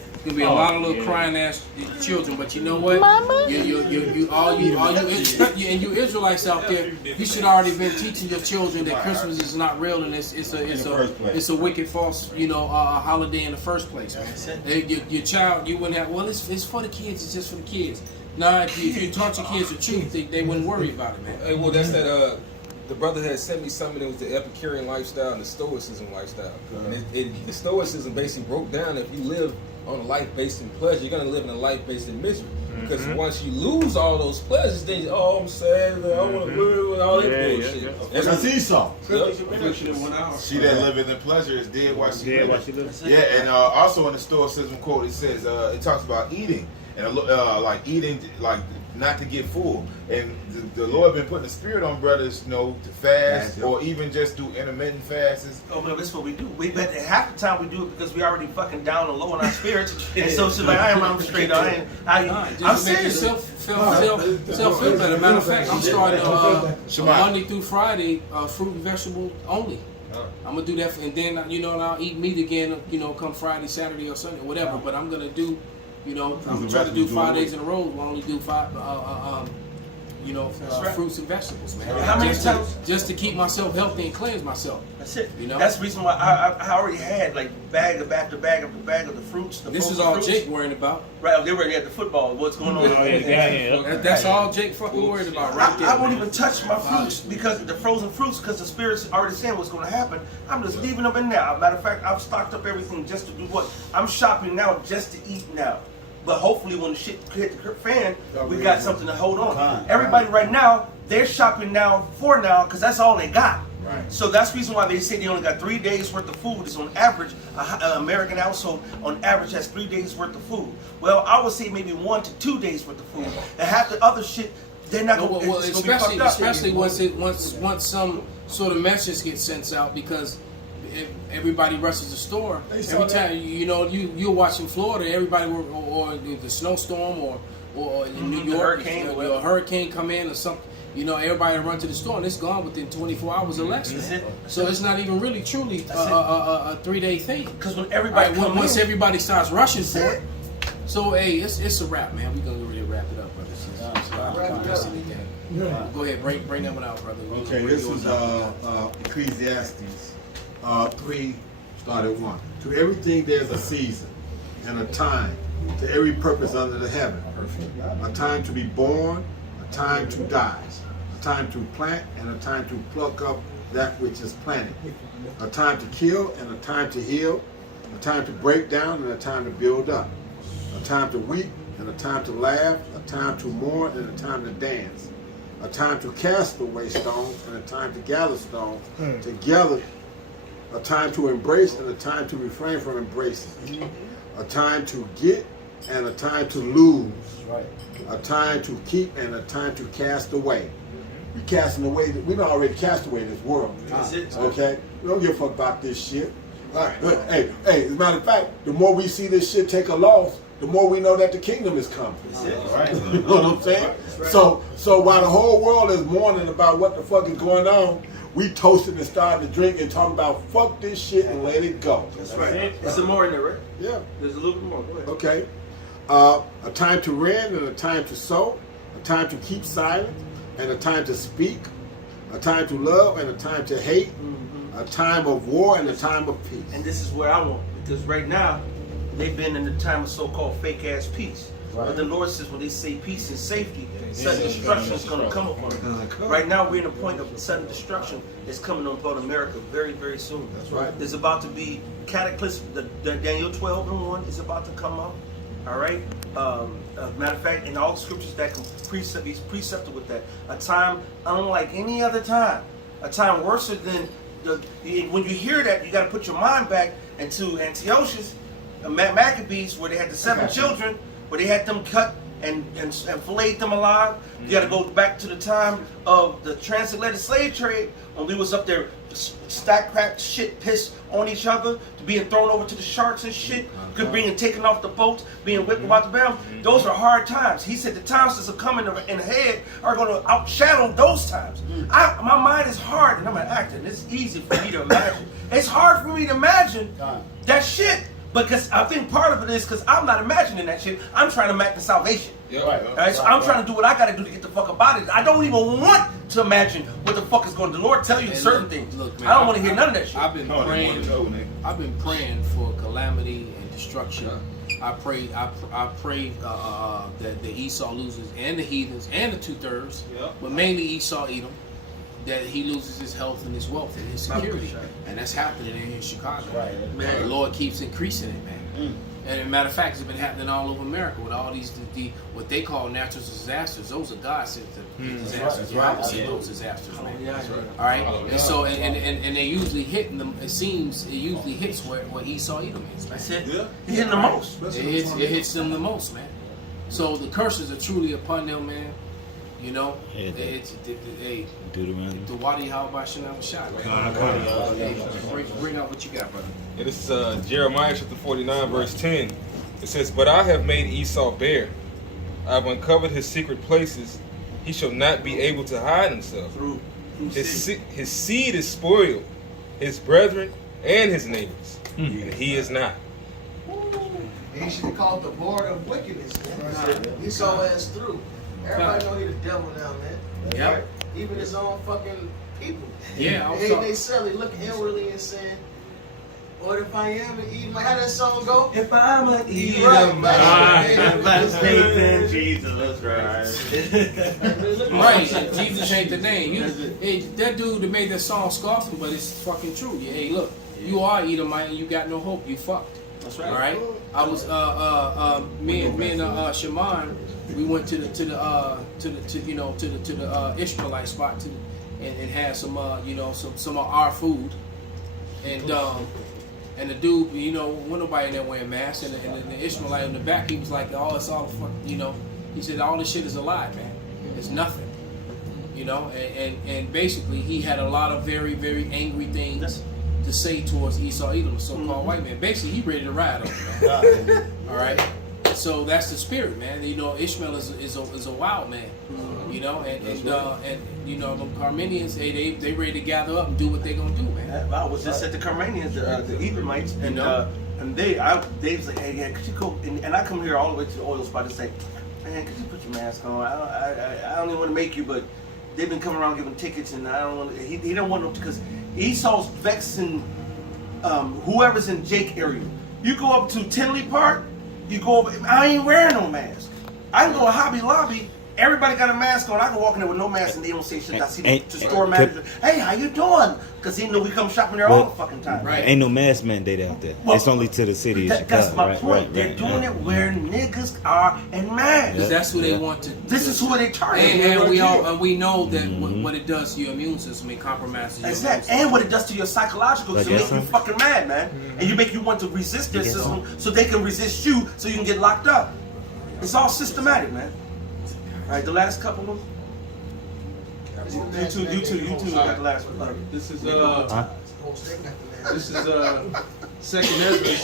lot of little crying ass children. But you know what? Mama? You Israelites out there, you should already been teaching your children that Christmas is not real and it's a wicked false holiday in the first place, man. Your child, you wouldn't have. Well, it's for the kids. It's just for the kids. Now, if you taught your kids the truth, they wouldn't worry about it, man. Hey, well, that's that. The brother had sent me something that was the Epicurean lifestyle and the Stoicism lifestyle. And the Stoicism basically broke down if you live on a life based in pleasure, you're going to live in a life based in misery. Because once you lose all those pleasures, then I'm sad, I want to live with all that bullshit. That's Esau. She that liveth in pleasure is dead while she lives. Yeah, and also in the Stoicism quote, it says, it talks about eating and like eating, like not to get full. And the Lord been putting the spirit on brothers, you know, to fast or even just do intermittent fasts. Oh, but that's what we do. But half the time we do it because we already fucking down and low on our spirits. And so she's like, I'm straight. I'm serious. Self feel better. Matter of fact, I'm starting Monday through Friday fruit and vegetable only. I'm gonna do that, and then and I'll eat meat again. Come Friday, Saturday, or Sunday, whatever. But I'm gonna do, I'm trying to do 5 days in a row. We'll only do five. Fruits and vegetables, man. How many times? Just to keep myself healthy and cleanse myself. That's it. That's the reason why I already had like bag after bag after bag of the fruits. This is all fruits. Jake worrying about. Right, they're worrying at the football. What's going on? That's all Jake fucking worried about right there. I won't even touch my fruits because the frozen fruits, because the Spirit's already saying what's going to happen. I'm just leaving them in there. Matter of fact, I've stocked up everything just to do what? I'm shopping now just to eat now. But hopefully when the shit hit the fan, we got something to hold on. Everybody right now, they're shopping now for now because that's all they got. Right. So that's the reason why they say they only got 3 days worth of food. Is on average, an American household on average has 3 days worth of food. Well, I would say maybe 1 to 2 days worth of food. And half the other shit, they're not going to be fucked up. Especially once some sort of message gets sent out, because everybody rushes the store. Every time you're watching Florida, everybody or the snowstorm or in New York, a hurricane come in or something. Everybody run to the store and it's gone within 24 hours or less. So it's not even really truly a 3-day thing. Because when everybody once everybody starts rushing for it, so hey, it's a wrap, man. We're gonna really wrap it up, brothers. Go ahead, bring that one out, brother. Okay, this is Ecclesiastes 3, started 1. To everything there's a season and a time, to every purpose under the heaven. A time to be born, a time to die, a time to plant, and a time to pluck up that which is planted. A time to kill and a time to heal, a time to break down and a time to build up. A time to weep and a time to laugh, a time to mourn and a time to dance. A time to cast away stones and a time to gather stones together. A time to embrace and a time to refrain from embracing. A time to get and a time to lose. A time to keep and a time to cast away. We casting away. We don't already cast away in this world. Okay, we don't give a fuck about this shit. Hey, as a matter of fact, the more we see this shit take a loss, the more we know that the kingdom is coming. You know what I'm saying? So while the whole world is mourning about what the fuck is going on, we toasted and started to drink and talk about fuck this shit and let it go. That's right. There's some more in there, right? Yeah. There's a little bit more. Go ahead. Okay. A time to rend and a time to sow, a time to keep silent and a time to speak, a time to love and a time to hate, a time of war and a time of peace. And this is where I want, because right now they've been in the time of so-called fake-ass peace. But the Lord says when they say peace and safety, sudden destruction is going to come upon them. Right now we're in a point of sudden destruction that's coming upon America very, very soon. That's right. There's about to be cataclysm. The Daniel 12:1 is about to come up. All right. Matter of fact, in all the scriptures that can be precepted with that, a time unlike any other time, a time worse than when you hear that, you got to put your mind back into Antiochus, Maccabees, where they had the 7 children, where they had them cut and filleted them alive. You got to go back to the time of the transatlantic slave trade, when we was up there stack cracked shit, piss on each other, to being thrown over to the sharks and shit, being taken off the boats, being whipped about the barrel. Those are hard times. He said the times that's coming in ahead are going to outshadow those times. My mind is hard, and I'm an actor, and it's easy for me to imagine. It's hard for me to imagine that shit. Because I think part of it is because I'm not imagining that shit. I'm trying to imagine salvation. Right? So I'm trying to do what I got to do to get the fuck up out of it. I don't even want to imagine what the fuck is going to do. The Lord tell you certain things. Look, man, I don't want to hear none of that shit. I've been praying for calamity and destruction. I prayed that the Esau loses and the heathens and the 2/3, but mainly Esau Edom, that he loses his health and his wealth and his security. And that's happening in Chicago. Man, the Lord keeps increasing it, man. And as a matter of fact, it's been happening all over America with all these what they call natural disasters. Those are God sent disasters. You haven't seen those disasters, man. All right, and so and they usually hit them. It usually hits where Esau Edom is. Man. That's it. It hits the most. It hits them the most, man. So the curses are truly upon them, man. You know, Yeah, hey, Deuteronomy. the Wadi how about Shanam shot, right? Bring out what you got, brother. Yeah, this is Jeremiah chapter 49, verse 10. It says, "But I have made Esau bare. I have uncovered his secret places. He shall not be able to hide himself. His seed is spoiled, his brethren and his neighbors, and he is not." He should have called the Lord of wickedness. He saw us through. Everybody know he the devil now, man. Yeah. Right? Even his own fucking people. Yeah, They silly, look inwardly and saying, "What if I am an Edomite?" How that song go? If I'm an Edomite, Jesus Christ. Right, and Jesus ain't the name. Hey, that dude that made that song scoffing, but it's fucking true. Yeah, hey, look, you are Edomite and you got no hope. You fucked. That's right. All right. I was me and Shaman. We went to the Ishmaelite spot and had some some of our food, and the dude, you know, wasn't nobody in there wearing masks, and the Ishmaelite in the back, he was like, "Oh, it's all fuck," you know. He said, "All this shit is a lie, man. It's nothing." You know, and basically he had a lot of very, very angry things to say towards Esau Edom, the so-called white man. Basically, he ready to ride on him, man. All right. So that's the spirit, man. You know, Ishmael is a wild man. You know, and you know, the Carmenians, they ready to gather up and do what they gonna do, man. I was just at the Carmenians, the Edomites, and they was like, "Hey, yeah, could you go?" And I come here all the way to the oil spot to say, "Man, could you put your mask on? I don't even want to make you, but they've been coming around giving tickets, and I don't want. He don't want them because Esau's vexing whoever's in Jake area. You go up to Tinley Park, you go over. I ain't wearing no mask. I can go to Hobby Lobby. Everybody got a mask on. I can walk in there with no mask and they don't say shit. I see the store manager. "Hey, how you doing?" Because he know we come shopping there all the fucking time. Right. Ain't no mask mandate out there. It's only to the city of Chicago. That's my point. They're doing it where niggas are in masks. Because that's who they want to. This is who they target. And we know that what it does to your immune system, it compromises your immune system. And what it does to your psychological, because it makes you fucking mad, man. And you make you want to resist their system so they can resist you so you can get locked up. It's all systematic, man. All right, the last couple of them. You two got the last one. This is Second Ezra,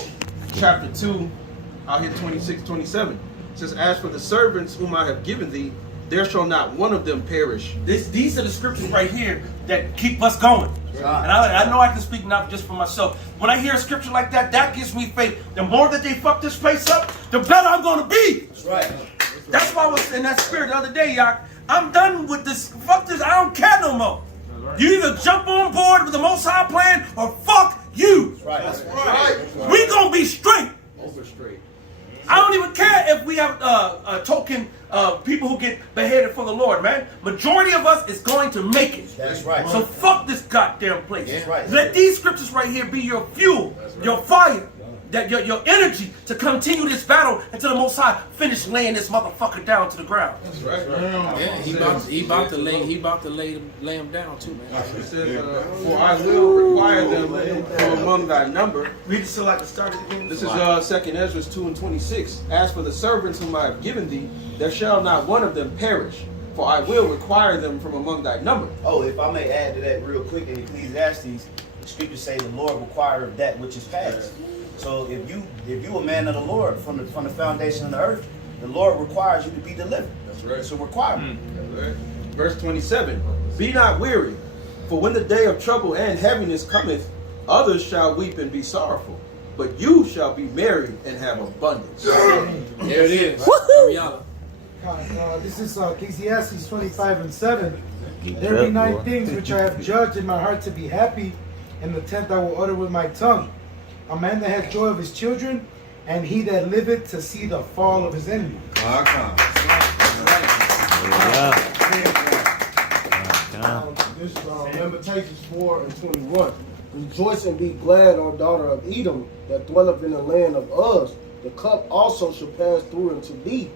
chapter 2. I'll hit 26, 27. It says, "As for the servants whom I have given thee, there shall not one of them perish." These are the scriptures right here that keep us going. And I know I can speak not just for myself. When I hear a scripture like that, that gives me faith. The more that they fuck this place up, the better I'm going to be. That's right. That's why I was in that spirit the other day, y'all. I'm done with this. Fuck this. I don't care no more. You either jump on board with the Most High plan or fuck you. That's right. We gonna be straight. Over straight. I don't even care if we have token people who get beheaded for the Lord, man. Majority of us is going to make it. That's right. So fuck this goddamn place. That's right. Let these scriptures right here be your fuel, your fire, that your energy to continue this battle until the Most High finish laying this motherfucker down to the ground. That's right. Yeah, he about to lay him down too, man. It says, "For I will require them from among thy number." Read it so I can start it again. This is Second Ezra 2 and 26. "As for the servants whom I have given thee, there shall not one of them perish, for I will require them from among thy number." Oh, if I may add to that real quick, in Ecclesiastes, the scriptures say the Lord requireth that which is past. So if you a man of the Lord from the foundation of the earth, the Lord requires you to be delivered. That's right. It's a requirement. Right. Verse 27. "Be not weary, for when the day of trouble and heaviness cometh, others shall weep and be sorrowful, but you shall be merry and have abundance." There it is. This is Ecclesiastes 25 and 7. "There be 9 things which I have judged in my heart to be happy, and the 10th I will utter with my tongue. A man that has joy of his children, and he that liveth to see the fall of his enemy." This Lamentations 4 and 21. "Rejoice and be glad, O daughter of Edom, that dwelleth in the land of Uz. The cup also shall pass through unto thee.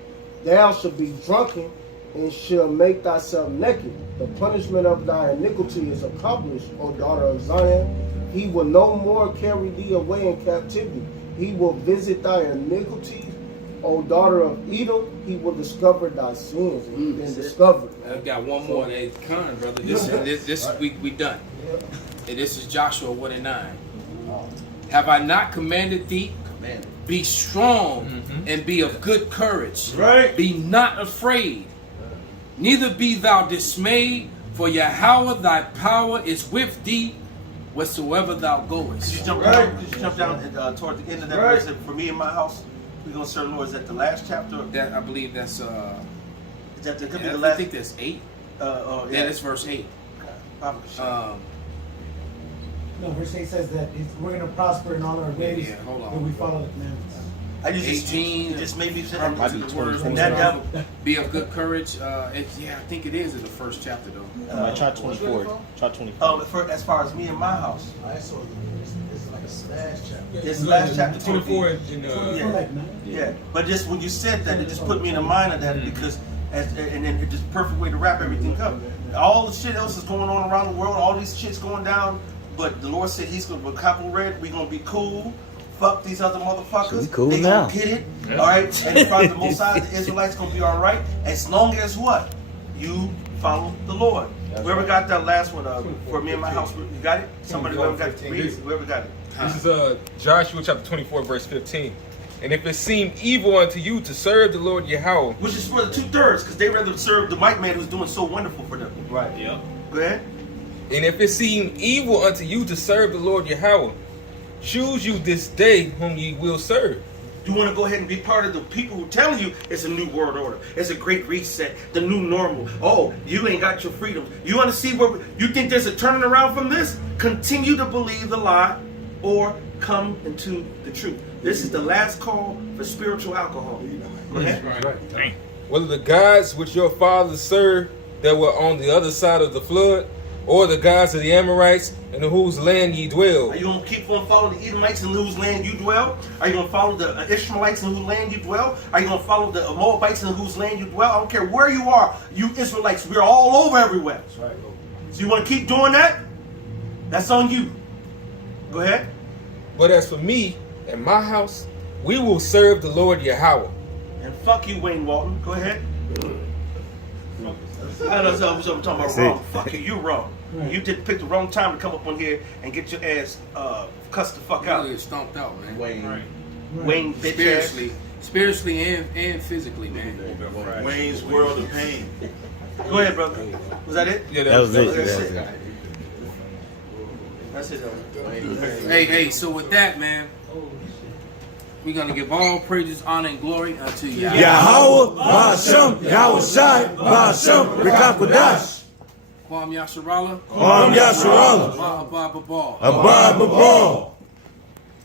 Thou shalt be drunken, and shall make thyself naked. The punishment of thy iniquity is accomplished, O daughter of Zion. He will no more carry thee away in captivity. He will visit thy iniquities O daughter of Edom, he will discover thy sins. And you've been discovered. I've got one more. Hey, come on, brother. This we done. And this is Joshua 1:9. Have I not commanded thee? Be strong and be of good courage. Right. Be not afraid, neither be thou dismayed, for Yahweh thy power is with thee whatsoever thou goest. Did you jump down toward the end of that verse? For me and my house, we're gonna serve the Lord. Is that the last chapter? That I believe that's Is that could be the I last? think that's 8. Yeah, that's verse 8. No, verse 8 says that we're going to prosper in all our ways hold on. when we follow the commandments. I just 18. Just maybe be of good courage. I think it is in the first chapter though. Try 24. Try 24. As far as me and my house, I saw it's like a last chapter. it's the last chapter 24 yeah. But just when you said that, it just put me in the mind of that because, and then it's just perfect way to wrap everything up. All the shit else is going on around the world. All these shit's going down. But the Lord said He's going to be couple red. We're going to be cool. Fuck these other motherfuckers. Cool they now. gonna get it. All right. And in front of the Most High, the Israelites gonna be all right as long as what you follow the Lord. Whoever got that last one for me and my house, you got it. Somebody whoever got it, read it. Whoever got it. This is Joshua chapter 24, verse 15. And if it seem evil unto you to serve the Lord Yahweh, Which is for the 2/3, because they rather serve the white man who's doing so wonderful for them. Right. Yeah. Go ahead. and if it seem evil unto you to serve the Lord Yahweh, choose you this day whom ye will serve. You want to go ahead and be part of the people who telling you it's a new world order. It's a great reset, the new normal. Oh, you ain't got your freedoms. You want to see where you think there's a turning around from this? Continue to believe the lie or come into the truth. This is the last call for spiritual alcohol. Go ahead. Right. Whether the gods which your fathers served that were on the other side of the flood, or the gods of the Amorites in whose land ye dwell. Are you going to keep on following the Edomites in whose land you dwell? Are you going to follow the Ishmaelites in whose land you dwell? Are you going to follow the Moabites in whose land you dwell? I don't care where you are, you Israelites, we're all over everywhere. That's right. So you want to keep doing that? That's on you. Go ahead. But as for me and my house, we will serve the Lord Yahweh. And fuck you, Wayne Walton. Go ahead. I know I'm talking about wrong. Fuck you, you're wrong. Right. You did pick the wrong time to come up on here and get your ass cussed the fuck out. You get stomped out, man. Wayne. Right. Wayne, bitch spiritually and physically, man. Wayne's World of Pain. Go ahead, brother. Was that it? Yeah, that was it. That's it. Hey, so with that, man, we're going to give all praises, honor, and glory unto Yahweh. Yahweh, Ba'ashem, Yahweh Shai, Ba'ashem, Rikakwadash. Kwam Yasharallah. Kwam Yasharallah. Abba Babal. Abba Babal.